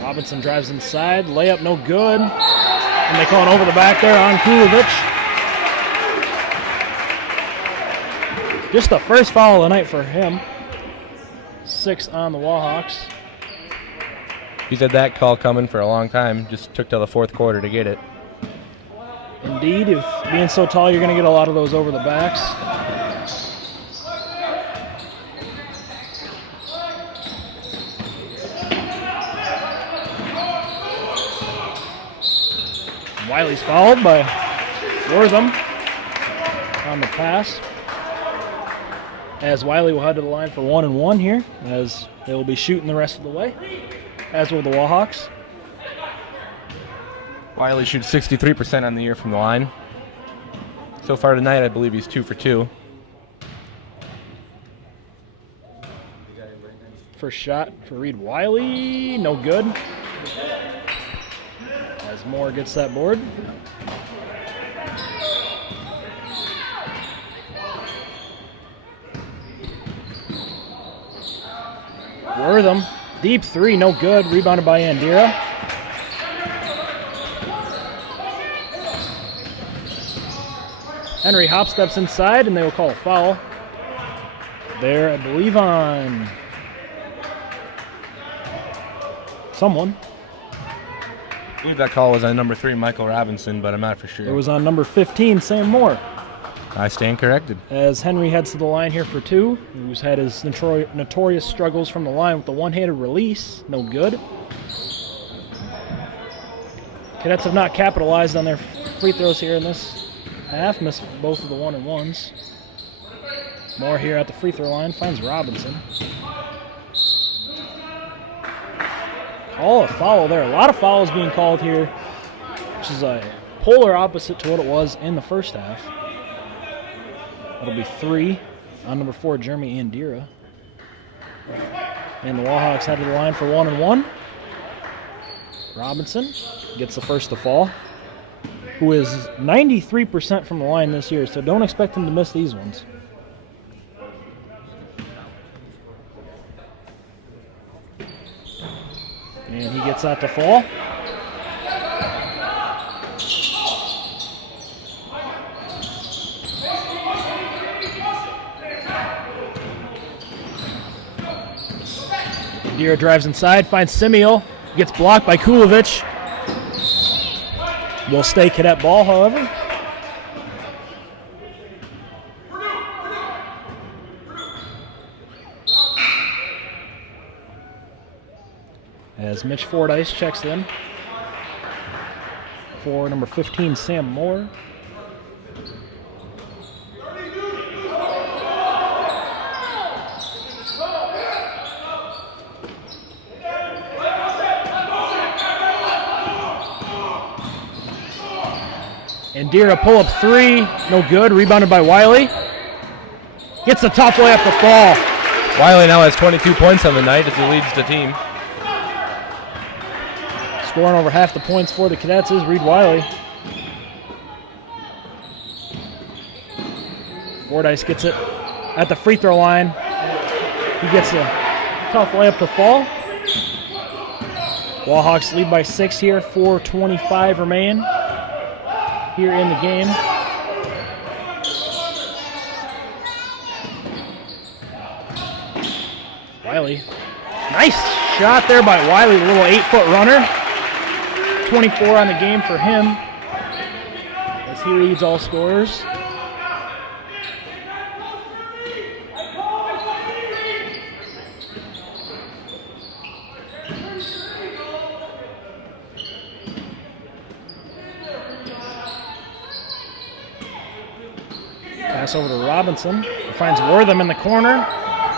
Robinson drives inside, layup no good. And they call it over the back there on Kulovic. Just the first foul of the night for him. 6 on the Wallhawks. He's had that call coming for a long time. Just took till the fourth quarter to get it. Indeed, if being so tall, you're going to get a lot of those over the backs. Wiley's fouled by Wortham on the pass. As Wiley will head to the line for 1-1 here, as they will be shooting the rest of the way, as will the Wallhawks. Wiley shoots 63% on the year from the line. So far tonight, I believe he's 2 for 2. First shot for Reed Wiley, no good. As Moore gets that board. Wortham, deep 3, no good. Rebounded by Andira. Henry hop steps inside, and they will call a foul. There, I believe, on someone. I believe that call was on number 3, Michael Robinson, but I'm not for sure. It was on number 15, Sam Moore. I stand corrected. As Henry heads to the line here for 2, who's had his notorious struggles from the line with the one-handed release. No good. Cadets have not capitalized on their free throws here in this half. Missed both of the 1-and-1s. Moore here at the free throw line finds Robinson. Call a foul there. A lot of fouls being called here, which is a polar opposite to what it was in the first half. It'll be 3 on number 4, Jeremy Andira. And the Wallhawks head to the line for 1-and-1. Robinson gets the first to fall, who is 93% from the line this year, so don't expect him to miss these ones. And he gets that to fall. Andira drives inside, finds Simiel, gets blocked by Kulovic. Will stay Cadet ball, however. As Mitch Fordyce checks in for number 15, Sam Moore. Andira pull up 3, no good. Rebounded by Wiley. Gets the top layup to fall. Wiley now has 22 points on the night as he leads the team. Scoring over half the points for the Cadets is Reed Wiley. Fordyce gets it at the free throw line. He gets a tough layup to fall. Wallhawks lead by 6 here, 4:25 remain here in the game. Wiley. Nice shot there by Wiley, the little 8-foot runner. 24 on the game for him as he leads all scorers. Pass over to Robinson. Finds Wortham in the corner.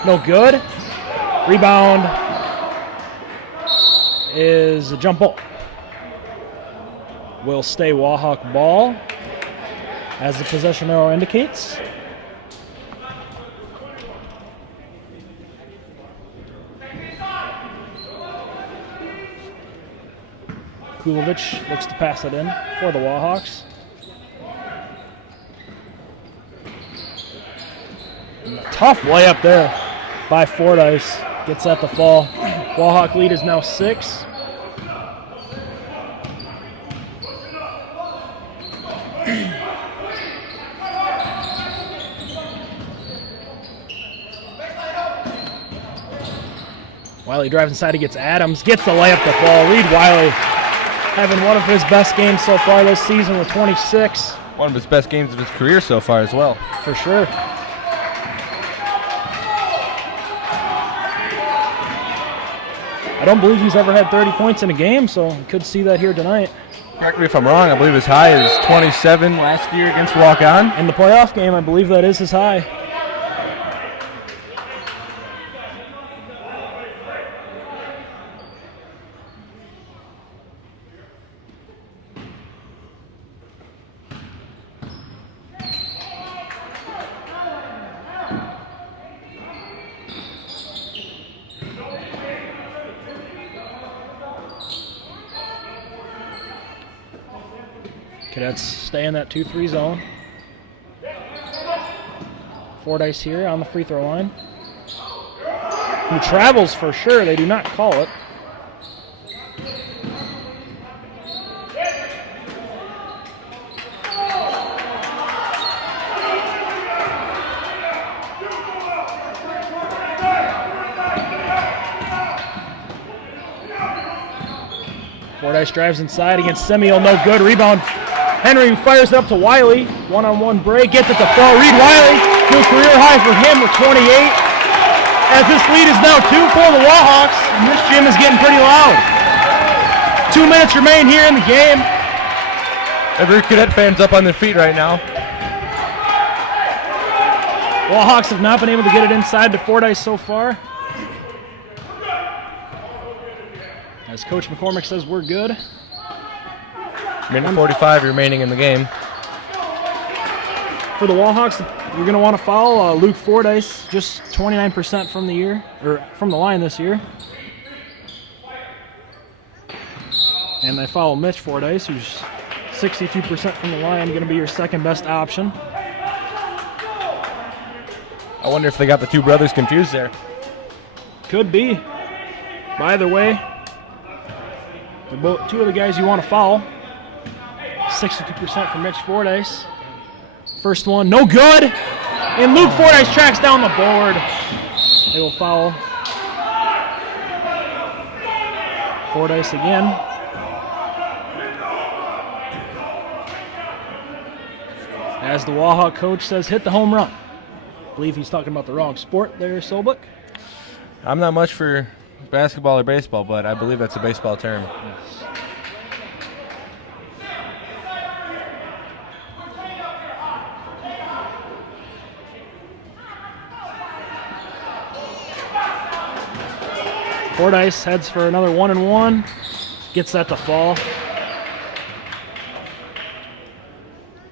No good. Rebound is a jump ball. Will stay Wahawk ball, as the possession arrow indicates. Kulovic looks to pass it in for the Wahawks. Tough layup there by Fordyce. Gets that to fall. Wahawk lead is now 6. Wiley drives inside, he gets Adams, gets the layup to fall. Reed Wiley having one of his best games so far this season with 26. One of his best games of his career so far as well. For sure. I don't believe he's ever had 30 points in a game, so you could see that here tonight. Correct me if I'm wrong, I believe his high is 27 last year against Walk-On. In the playoff game, I believe that is his high. Cadets stay in that 2-3 zone. Fordyce here on the free throw line. Who travels for sure, they do not call it. Fordyce drives inside against Semio, no good. Rebound. Henry fires it up to Wiley. One-on-one break, gets it to fall. Reed Wiley, new career high for him with 28. As this lead is now 2 for the Wahawks, and this gym is getting pretty loud. 2 minutes remain here in the game. Every Cadet fan's up on their feet right now. Wahawks have not been able to get it inside to Fordyce so far. As Coach McCormick says, we're good. Minute 45 remaining in the game. For the Wahawks, you're going to want to foul Luke Fordyce, just 29% from the year, or from the line this year. And they foul Mitch Fordyce, who's 62% from the line, going to be your second best option. I wonder if they got the two brothers confused there. Could be. But either way, they're both two of the guys you want to foul. 62% for Mitch Fordyce. First one, no good. And Luke Fordyce tracks down the board. They will foul Fordyce again. As the Wahawk coach says, hit the home run. I believe he's talking about the wrong sport there, Sobuk. I'm not much for basketball or baseball, but I believe that's a baseball term. Yes. Fordyce heads for another 1-and-1. Gets that to fall.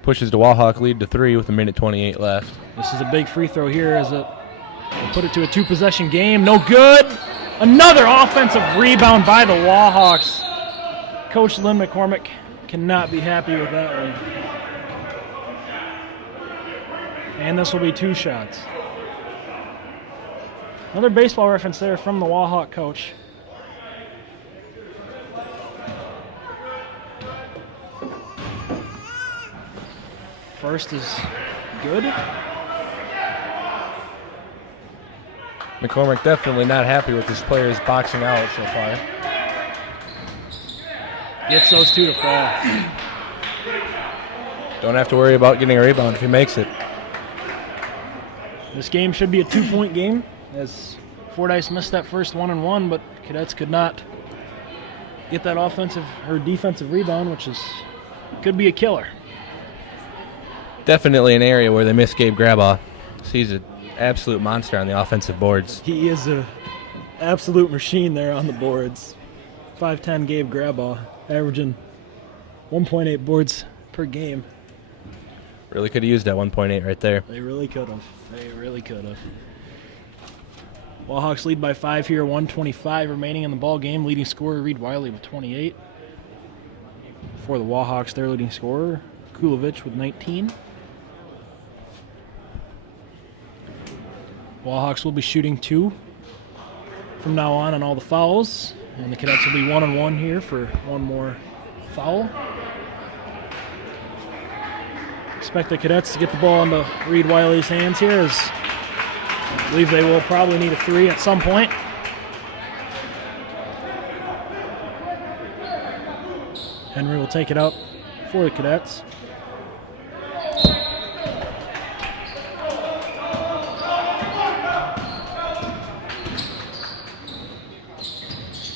Pushes the Wahawk lead to 3 with a minute 28 left. This is a big free throw here as it put it to a 2-possession game. No good. Another offensive rebound by the Wahawks. Coach Lynn McCormick cannot be happy with that one. And this will be 2 shots. Another baseball reference there from the Wahawk coach. First is good. McCormick definitely not happy with his players boxing out so far. Gets those 2 to fall. Don't have to worry about getting a rebound if he makes it. This game should be a 2-point game, as Fordyce missed that first 1-and-1, but Cadets could not get that offensive or defensive rebound, which is could be a killer. Definitely an area where they miss Gabe Grabaugh. He's an absolute monster on the offensive boards. He is a absolute machine there on the boards. 5'10" Gabe Grabaugh, averaging 1.8 boards per game. Really could have used that 1.8 right there. They really could have. They really could have. Wallhawks lead by 5 here, 1:25 remaining in the ball game. Leading scorer Reed Wiley with 28. For the Wallhawks, their leading scorer Kulovich with 19. Wallhawks will be shooting 2 from now on all the fouls, and the Cadets will be 1-on-1 here for one more foul. Expect the Cadets to get the ball into Reed Wiley's hands here, as I believe they will probably need a 3 at some point. Henry will take it out for the Cadets.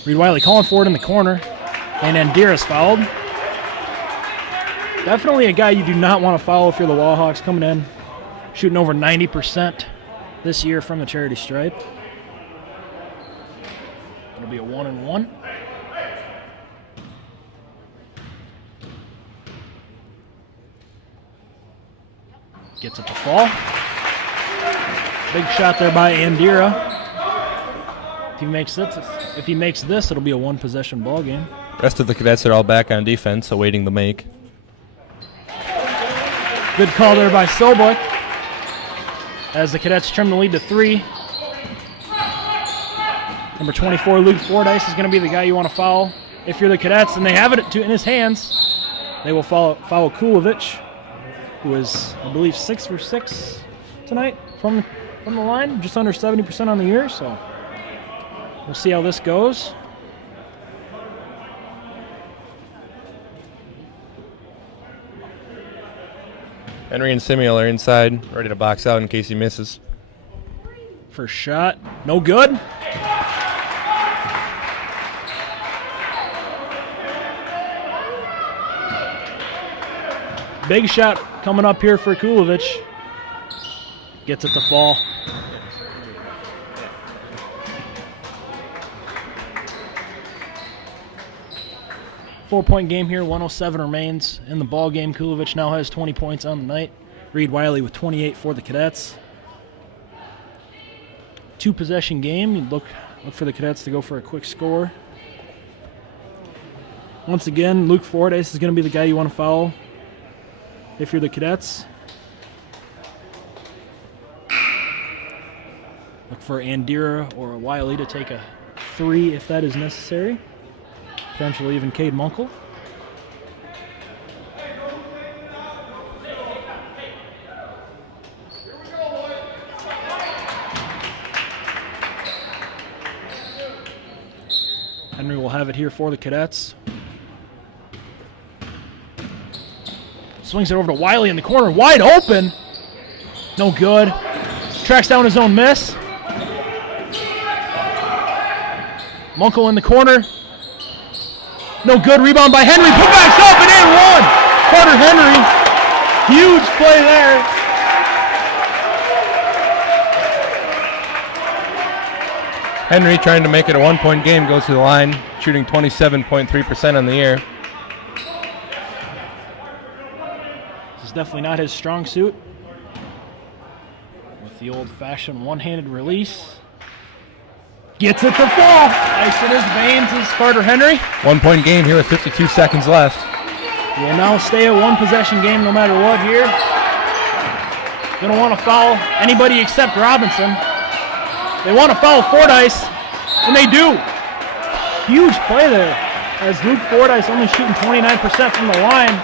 Reed Wiley calling for it in the corner, and Andira's fouled. Definitely a guy you do not want to foul if you're the Wallhawks, coming in, shooting over 90% this year from the charity stripe. It'll be a 1-and-1. Gets it to fall. Big shot there by Andira. If he makes this, it'll be a 1-possession ball game. Rest of the Cadets are all back on defense, awaiting the make. Good call there by Sobek, as the Cadets trim the lead to 3. Number 24, Luke Fordyce, is going to be the guy you want to foul. If you're the Cadets and they have it in his hands, they will foul Kulovich, who is, I believe, 6 for 6 tonight from the line, just under 70% on the year. So we'll see how this goes. Henry and Simeon are inside, ready to box out in case he misses. First shot, no good. Big shot coming up here for Kulovich. Gets it to fall. Four-point game here, 1:07 remains in the ball game. Kulovich now has 20 points on the night. Reed Wiley with 28 for the Cadets. 2-possession game. You'd look for the Cadets to go for a quick score. Once again, Luke Fordyce is going to be the guy you want to foul if you're the Cadets. Look for Andira or Wiley to take a 3 if that is necessary. Potentially even Cade Munkle. Henry will have it here for the Cadets. Swings it over to Wiley in the corner, wide open. No good. Tracks down his own miss. Munkle in the corner. No good. Rebound by Henry. Putbacks up and in one. Carter Henry. Huge play there. Henry, trying to make it a 1-point game, goes to the line, shooting 27.3% on the year. This is definitely not his strong suit. With the old-fashioned one-handed release. Gets it to fall. Ice in his veins is Carter Henry. 1-point game here with 52 seconds left. Will now stay a 1-possession game no matter what here. Going to want to foul anybody except Robinson. They want to foul Fordyce, and they do. Huge play there, as Luke Fordyce only shooting 29% from the line.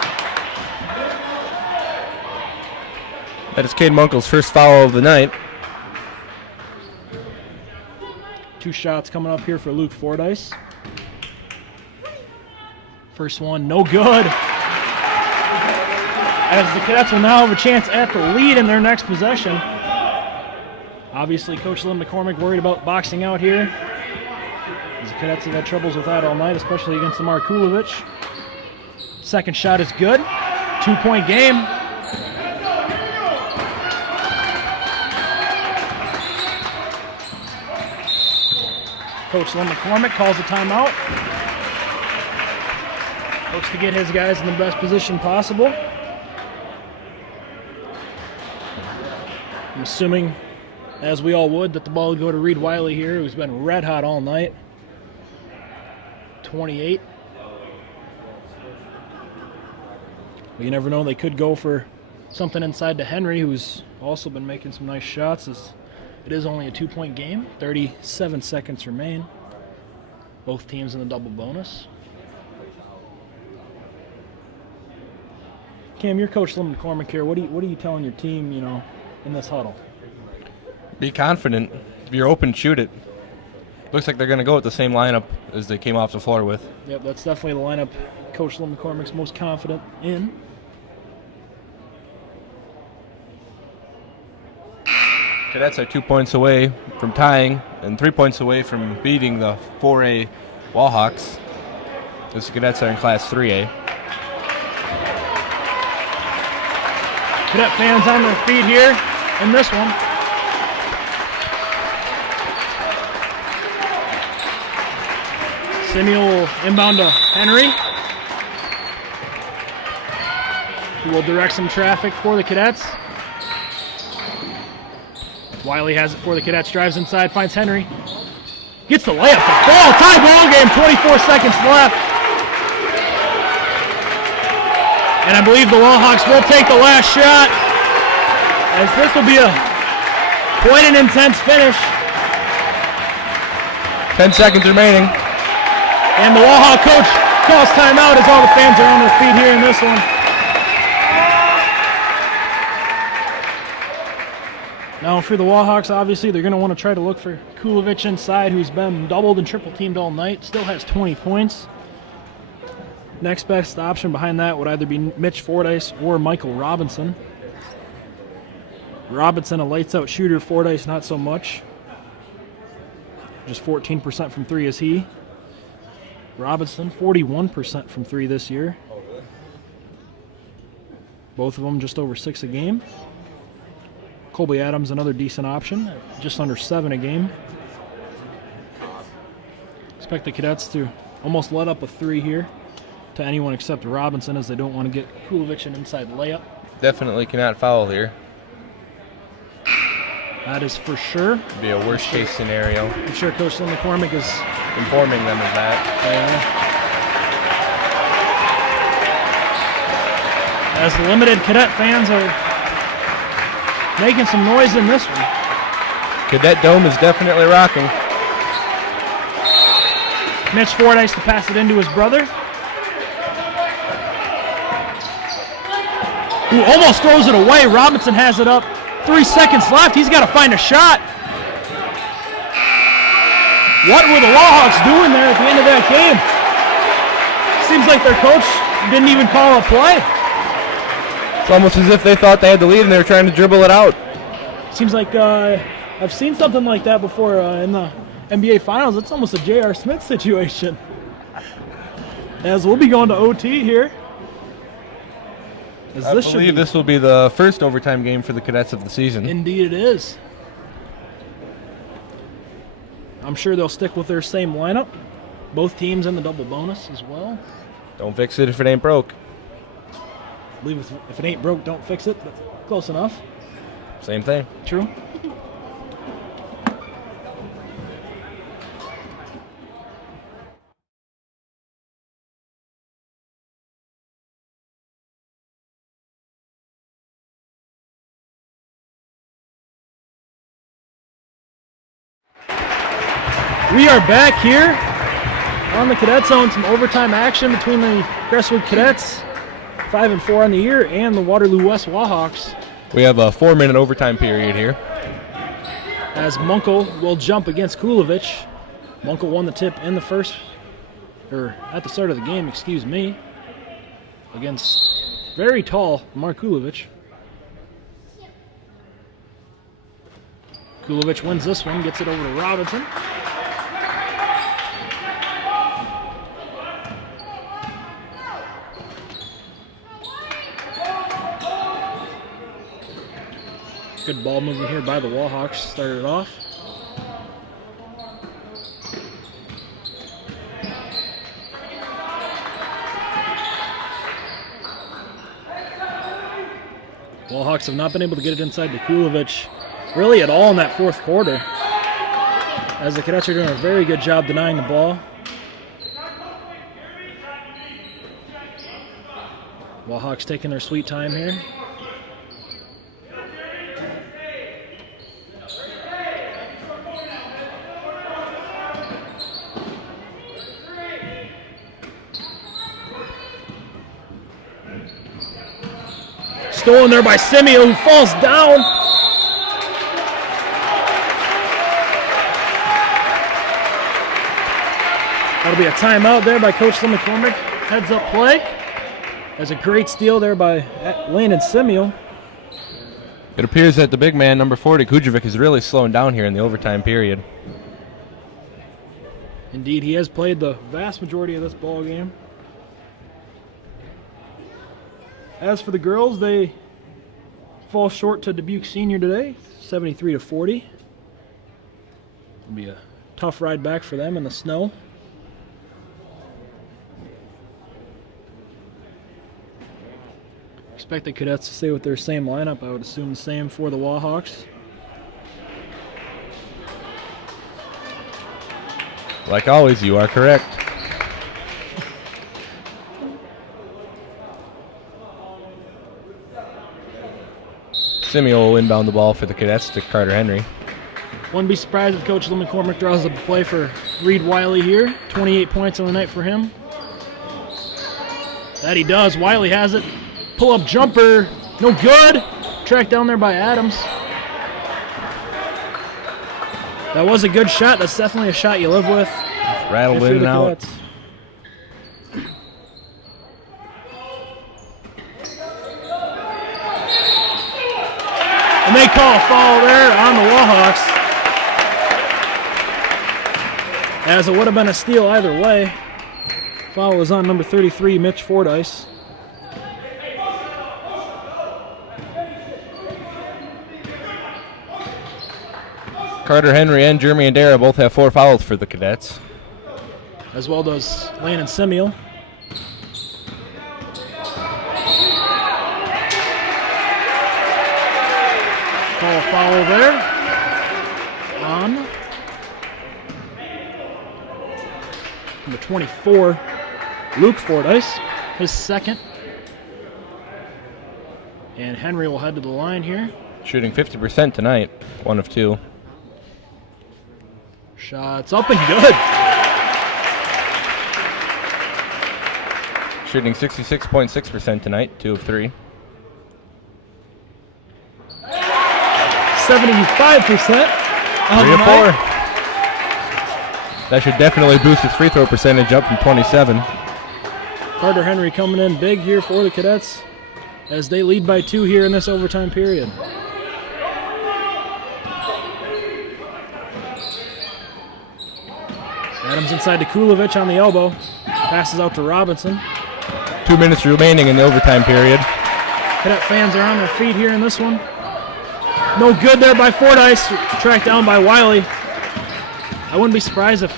That is Cade Munkle's first foul of the night. 2 shots coming up here for Luke Fordyce. First one, no good. As the Cadets will now have a chance at the lead in their next possession. Obviously, Coach Lynn McCormick worried about boxing out here, as the Cadets have had troubles with that all night, especially against Lamar Kulovich. Second shot is good. 2-point game. Coach Lynn McCormick calls a timeout. Looks to get his guys in the best position possible. I'm assuming, as we all would, that the ball would go to Reed Wiley here, who's been red hot all night. 28. But you never know, they could go for something inside to Henry, who's also been making some nice shots. It is only a 2-point game. 37 seconds remain. Both teams in the double bonus. Cam, you're Coach Lynn McCormick here. What are you telling your team, in this huddle? Be confident. If you're open, shoot it. Looks like they're going to go with the same lineup as they came off the floor with. Yep, that's definitely the lineup Coach Lynn McCormick's most confident in. Cadets are 2 points away from tying and 3 points away from beating the 4A Wallhawks. The Cadets are in Class 3A. Cadet fans on their feet here in this one. Simeon will inbound to Henry, who will direct some traffic for the Cadets. Wiley has it for the Cadets, drives inside, finds Henry. Gets the layup. Tie ball game, 24 seconds left. And I believe the Wallhawks will take the last shot, as this will be quite an intense finish. 10 seconds remaining. And the Wallhawk coach calls timeout as all the fans are on their feet here in this one. Now for the Wallhawks, obviously, they're going to want to try to look for Kulovich inside, who's been doubled and triple teamed all night. Still has 20 points. Next best option behind that would either be Mitch Fordyce or Michael Robinson. Robinson, a lights-out shooter. Fordyce, not so much. Just 14% from three is he. Robinson, 41% from three this year. Both of them just over 6 a game. Colby Adams, another decent option, just under 7 a game. Expect the Cadets to almost let up a 3 here to anyone except Robinson, as they don't want to get Kulovich an inside layup. Definitely cannot foul here. That is for sure. It'd be a worst case scenario. I'm sure Coach Lynn McCormick is informing them of that. As the limited Cadet fans are making some noise in this one. Cadet Dome is definitely rocking. Mitch Fordyce to pass it into his brother, who almost throws it away. Robinson has it up. 3 seconds left. He's got to find a shot. What were the Wallhawks doing there at the end of that game? Seems like their coach didn't even call a play. It's almost as if they thought they had the lead and they were trying to dribble it out. Seems like I've seen something like that before in the NBA Finals. It's almost a J.R. Smith situation. As we'll be going to OT here. I believe this will be the first overtime game for the Cadets of the season. Indeed it is. I'm sure they'll stick with their same lineup. Both teams in the double bonus as well. Don't fix it if it ain't broke. I believe if it ain't broke, don't fix it. But close enough. Same thing. True. We are back here on the Cadet Zone. Some overtime action between the Crestwood Cadets, 5-4 on the year, and the Waterloo West Wallhawks. We have a 4-minute overtime period here. As Munkel will jump against Kulovich. Munkel won the tip in the first, or at the start of the game, excuse me, against very tall Mark Kulovich. Kulovich wins this one, gets it over to Robinson. Good ball movement here by the Wallhawks. Started off. Hawks have not been able to get it inside to Kulovic really at all in that fourth quarter, as the Cadets are doing a very good job denying the ball. Hawks taking their sweet time here. Stolen there by Simeo, who falls down. That'll be a timeout there by Coach Lim McCormick. Heads up play. That's a great steal there by Landon Simeo. It appears that the big man, number 40, Kujovic, is really slowing down here in the overtime period. Indeed, he has played the vast majority of this ball game. As for the girls, they fall short to Dubuque Senior today, 73-40. It'll be a tough ride back for them in the snow. Expect the Cadets to stay with their same lineup. I would assume the same for the Wahawks. Like always, you are correct. Simeo will inbound the ball for the Cadets to Carter Henry. Wouldn't be surprised if Coach Lim McCormick draws up a play for Reed Wiley here. 28 points on the night for him. That he does. Wiley has it. Pull-up jumper. No good. Tracked down there by Adams. That was a good shot. That's definitely a shot you live with. Rattled in and out. Cadets. And they call a foul there on the Wahawks, as it would have been a steal either way. Foul was on number 33, Mitch Fordyce. Carter Henry and Jeremy Andera both have 4 fouls for the Cadets. As well does Landon Simeo. Call a foul there on number 24, Luke Fordyce, his second. And Henry will head to the line here. Shooting 50% tonight, 1 of 2. Shots up and good. Shooting 66.6% tonight, 2 of 3. 75% on 3 the of 4. night. That should definitely boost his free throw percentage up from 27. Carter Henry coming in big here for the Cadets as they lead by 2 here in this overtime period. Adams inside to Kulovic on the elbow. Passes out to Robinson. 2 minutes remaining in the overtime period. Cadet fans are on their feet here in this one. No good there by Fordyce. Tracked down by Wiley. I wouldn't be surprised if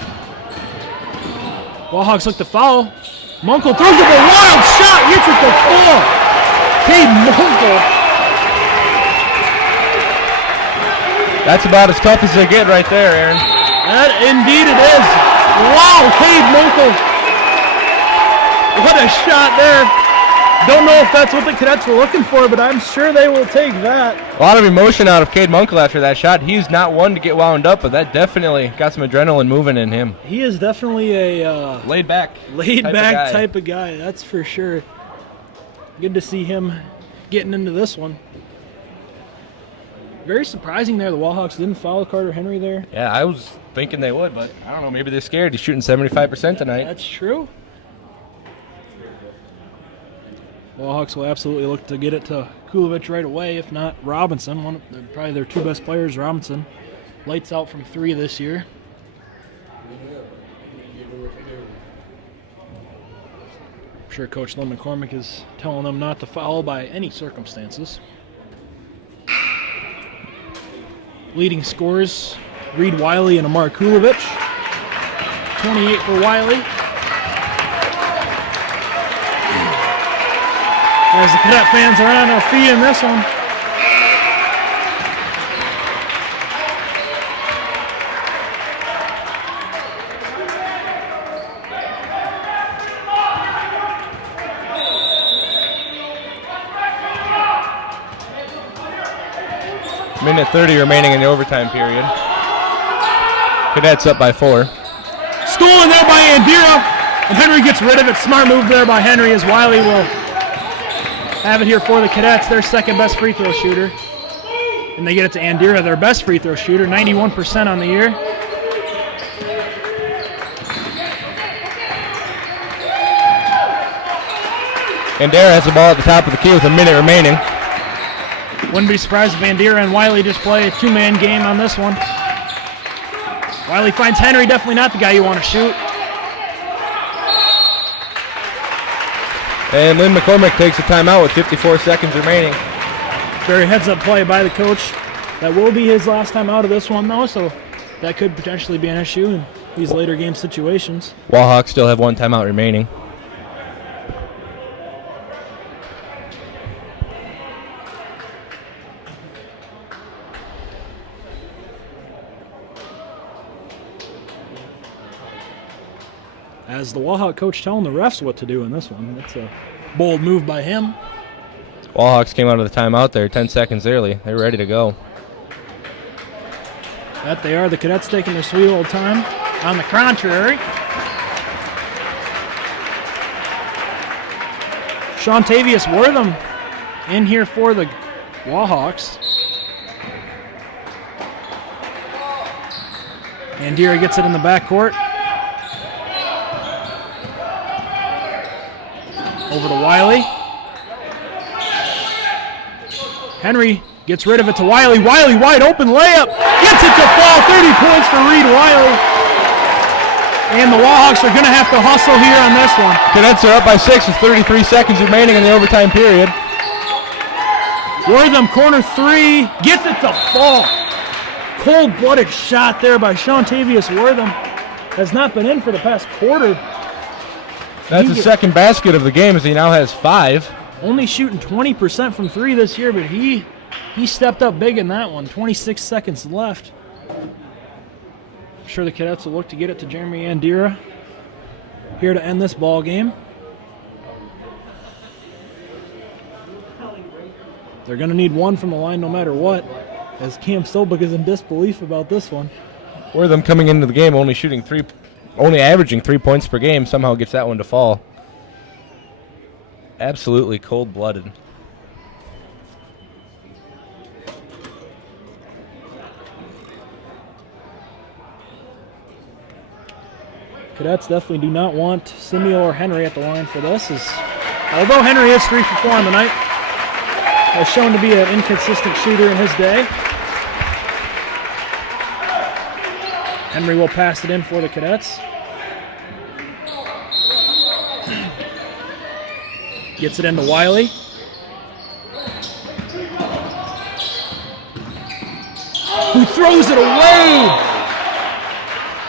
Wahawks look to foul. Munkle throws up a wild shot. Gets it to fall. Cade Munkle. That's about as tough as they get right there, Aaron. That indeed it is. Wow, Cade Munkle. What a shot there. Don't know if that's what the Cadets were looking for, but I'm sure they will take that. A lot of emotion out of Cade Munkle after that shot. He's not one to get wound up, but that definitely got some adrenaline moving in him. He is definitely a laid back type of guy, that's for sure. Good to see him getting into this one. Very surprising there, the Wahawks didn't foul Carter Henry there. Yeah, I was thinking they would, but I don't know, maybe they're scared. He's shooting 75% tonight. That's true. Wahawks will absolutely look to get it to Kulovic right away, if not Robinson. Probably their 2 best players, Robinson. Lights out from 3 this year. I'm sure Coach Lim McCormick is telling them not to foul by any circumstances. Leading scorers, Reed Wiley and Amar Kulovic. 28 for Wiley. As the Cadet fans are on their feet in this one. Minute 30 remaining in the overtime period. Cadets up by 4. Stolen there by Andira, and Henry gets rid of it. Smart move there by Henry as Wiley will have it here for the Cadets, their second best free throw shooter. And they get it to Andira, their best free throw shooter, 91% on the year. Andera has the ball at the top of the key with a minute remaining. Wouldn't be surprised if Andira and Wiley just play a two-man game on this one. Wiley finds Henry, definitely not the guy you want to shoot. And Lynn McCormick takes a timeout with 54 seconds remaining. Very heads-up play by the coach. That will be his last time out of this one, though, so that could potentially be an issue in these later game situations. Wallhawks still have 1 timeout remaining. As the Wallhawk coach telling the refs what to do in this one. That's a bold move by him. Wallhawks came out of the timeout there 10 seconds early. They're ready to go. That they are. The Cadets taking their sweet old time. On the contrary, Shontavius Wortham in here for the Wallhawks. Andira gets it in the backcourt. Over to Wiley. Henry gets rid of it to Wiley. Wiley wide open layup. Gets it to fall. 30 points for Reed Wiley. And the Wallhawks are going to have to hustle here on this one. Cadets are up by 6 with 33 seconds remaining in the overtime period. Wortham, corner 3. Gets it to fall. Cold-blooded shot there by Shontavius Wortham. Has not been in for the past quarter. That's the second basket of the game as he now has 5. Only shooting 20% from 3 this year, but he stepped up big in that one. 26 seconds left. I'm sure the Cadets will look to get it to Jeremy Andira here to end this ball game. They're going to need 1 from the line no matter what, as Cam Sobek is in disbelief about this one. Wortham coming into the game only averaging 3 points per game, somehow gets that one to fall. Absolutely cold-blooded. Cadets definitely do not want Simeo or Henry at the line for this. Although Henry is 3 for 4 on the night, has shown to be an inconsistent shooter in his day. Henry will pass it in for the Cadets. Gets it into Wiley. Who throws it away!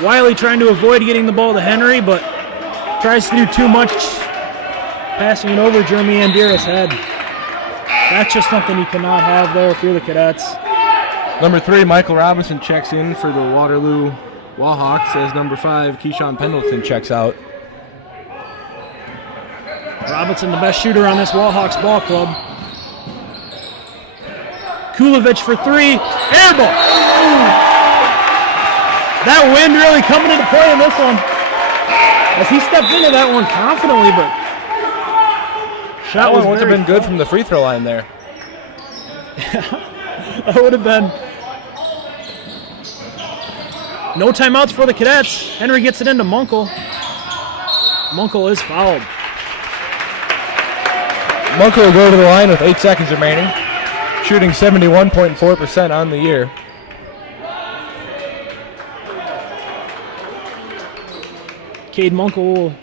Wiley trying to avoid getting the ball to Henry, but tries to do too much, passing it over Jeremy Andira's head. That's just something you cannot have there if you're the Cadets. Number 3, Michael Robinson checks in for the Waterloo Wallhawks as number 5, Keyshawn Pendleton checks out. Robinson, the best shooter on this Wallhawks ball club. Kulovic for 3. Air ball! Ooh. That wind really coming into play in this one. As he stepped into that one confidently, but shot was would have been good from the free throw line there. That would have been. No timeouts for the Cadets. Henry gets it into Munkel. Munkel is fouled. Munkel will go to the line with 8 seconds remaining, shooting 71.4% on the year. Cade Munkel will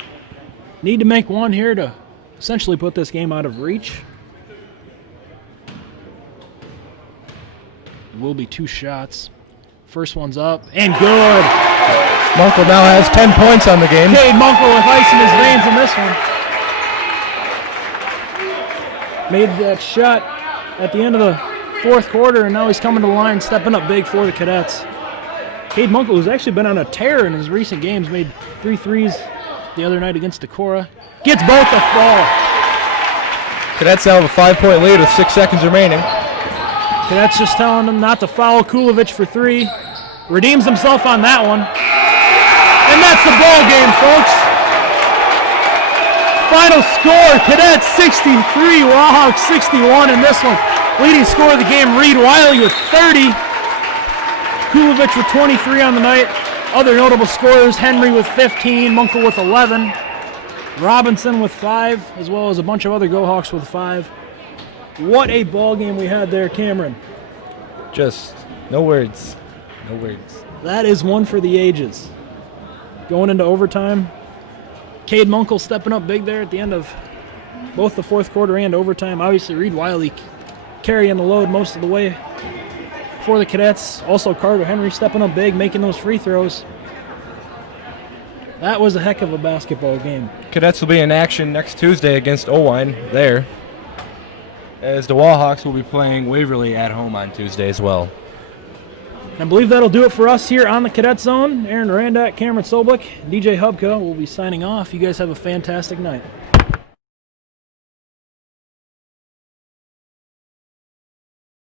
need to make one here to essentially put this game out of reach. It will be 2 shots. First one's up and good. Munkel now has 10 points on the game. Cade Munkel with ice in his veins in this one. Made that shot at the end of the 4th quarter, and now he's coming to the line, stepping up big for the Cadets. Cade Munkel, who's actually been on a tear in his recent games, made 3 threes the other night against Decorah. Gets both to fall. Cadets now have a 5-point lead with 6 seconds remaining. Cadets just telling him not to foul. Kulovich for 3. Redeems himself on that one. And that's the ball game, folks. Final score, Cadets 63, Wahawks 61 in this one. Leading scorer of the game, Reed Wiley with 30. Kulovich with 23 on the night. Other notable scorers, Henry with 15, Munkel with 11, Robinson with 5, as well as a bunch of other Go-Hawks with 5. What a ball game we had there, Cameron. Just no words. No words. That is one for the ages. Going into overtime, Cade Munkel stepping up big there at the end of both the fourth quarter and overtime. Obviously, Reed Wiley carrying the load most of the way for the Cadets. Also, Carter Henry stepping up big, making those free throws. That was a heck of a basketball game. Cadets will be in action next Tuesday against Owine there, as the Wallhawks will be playing Waverly at home on Tuesday as well. I believe that'll do it for us here on the Cadet Zone. Aaron Randak, Cameron Soblik, DJ Hubka will be signing off. You guys have a fantastic night.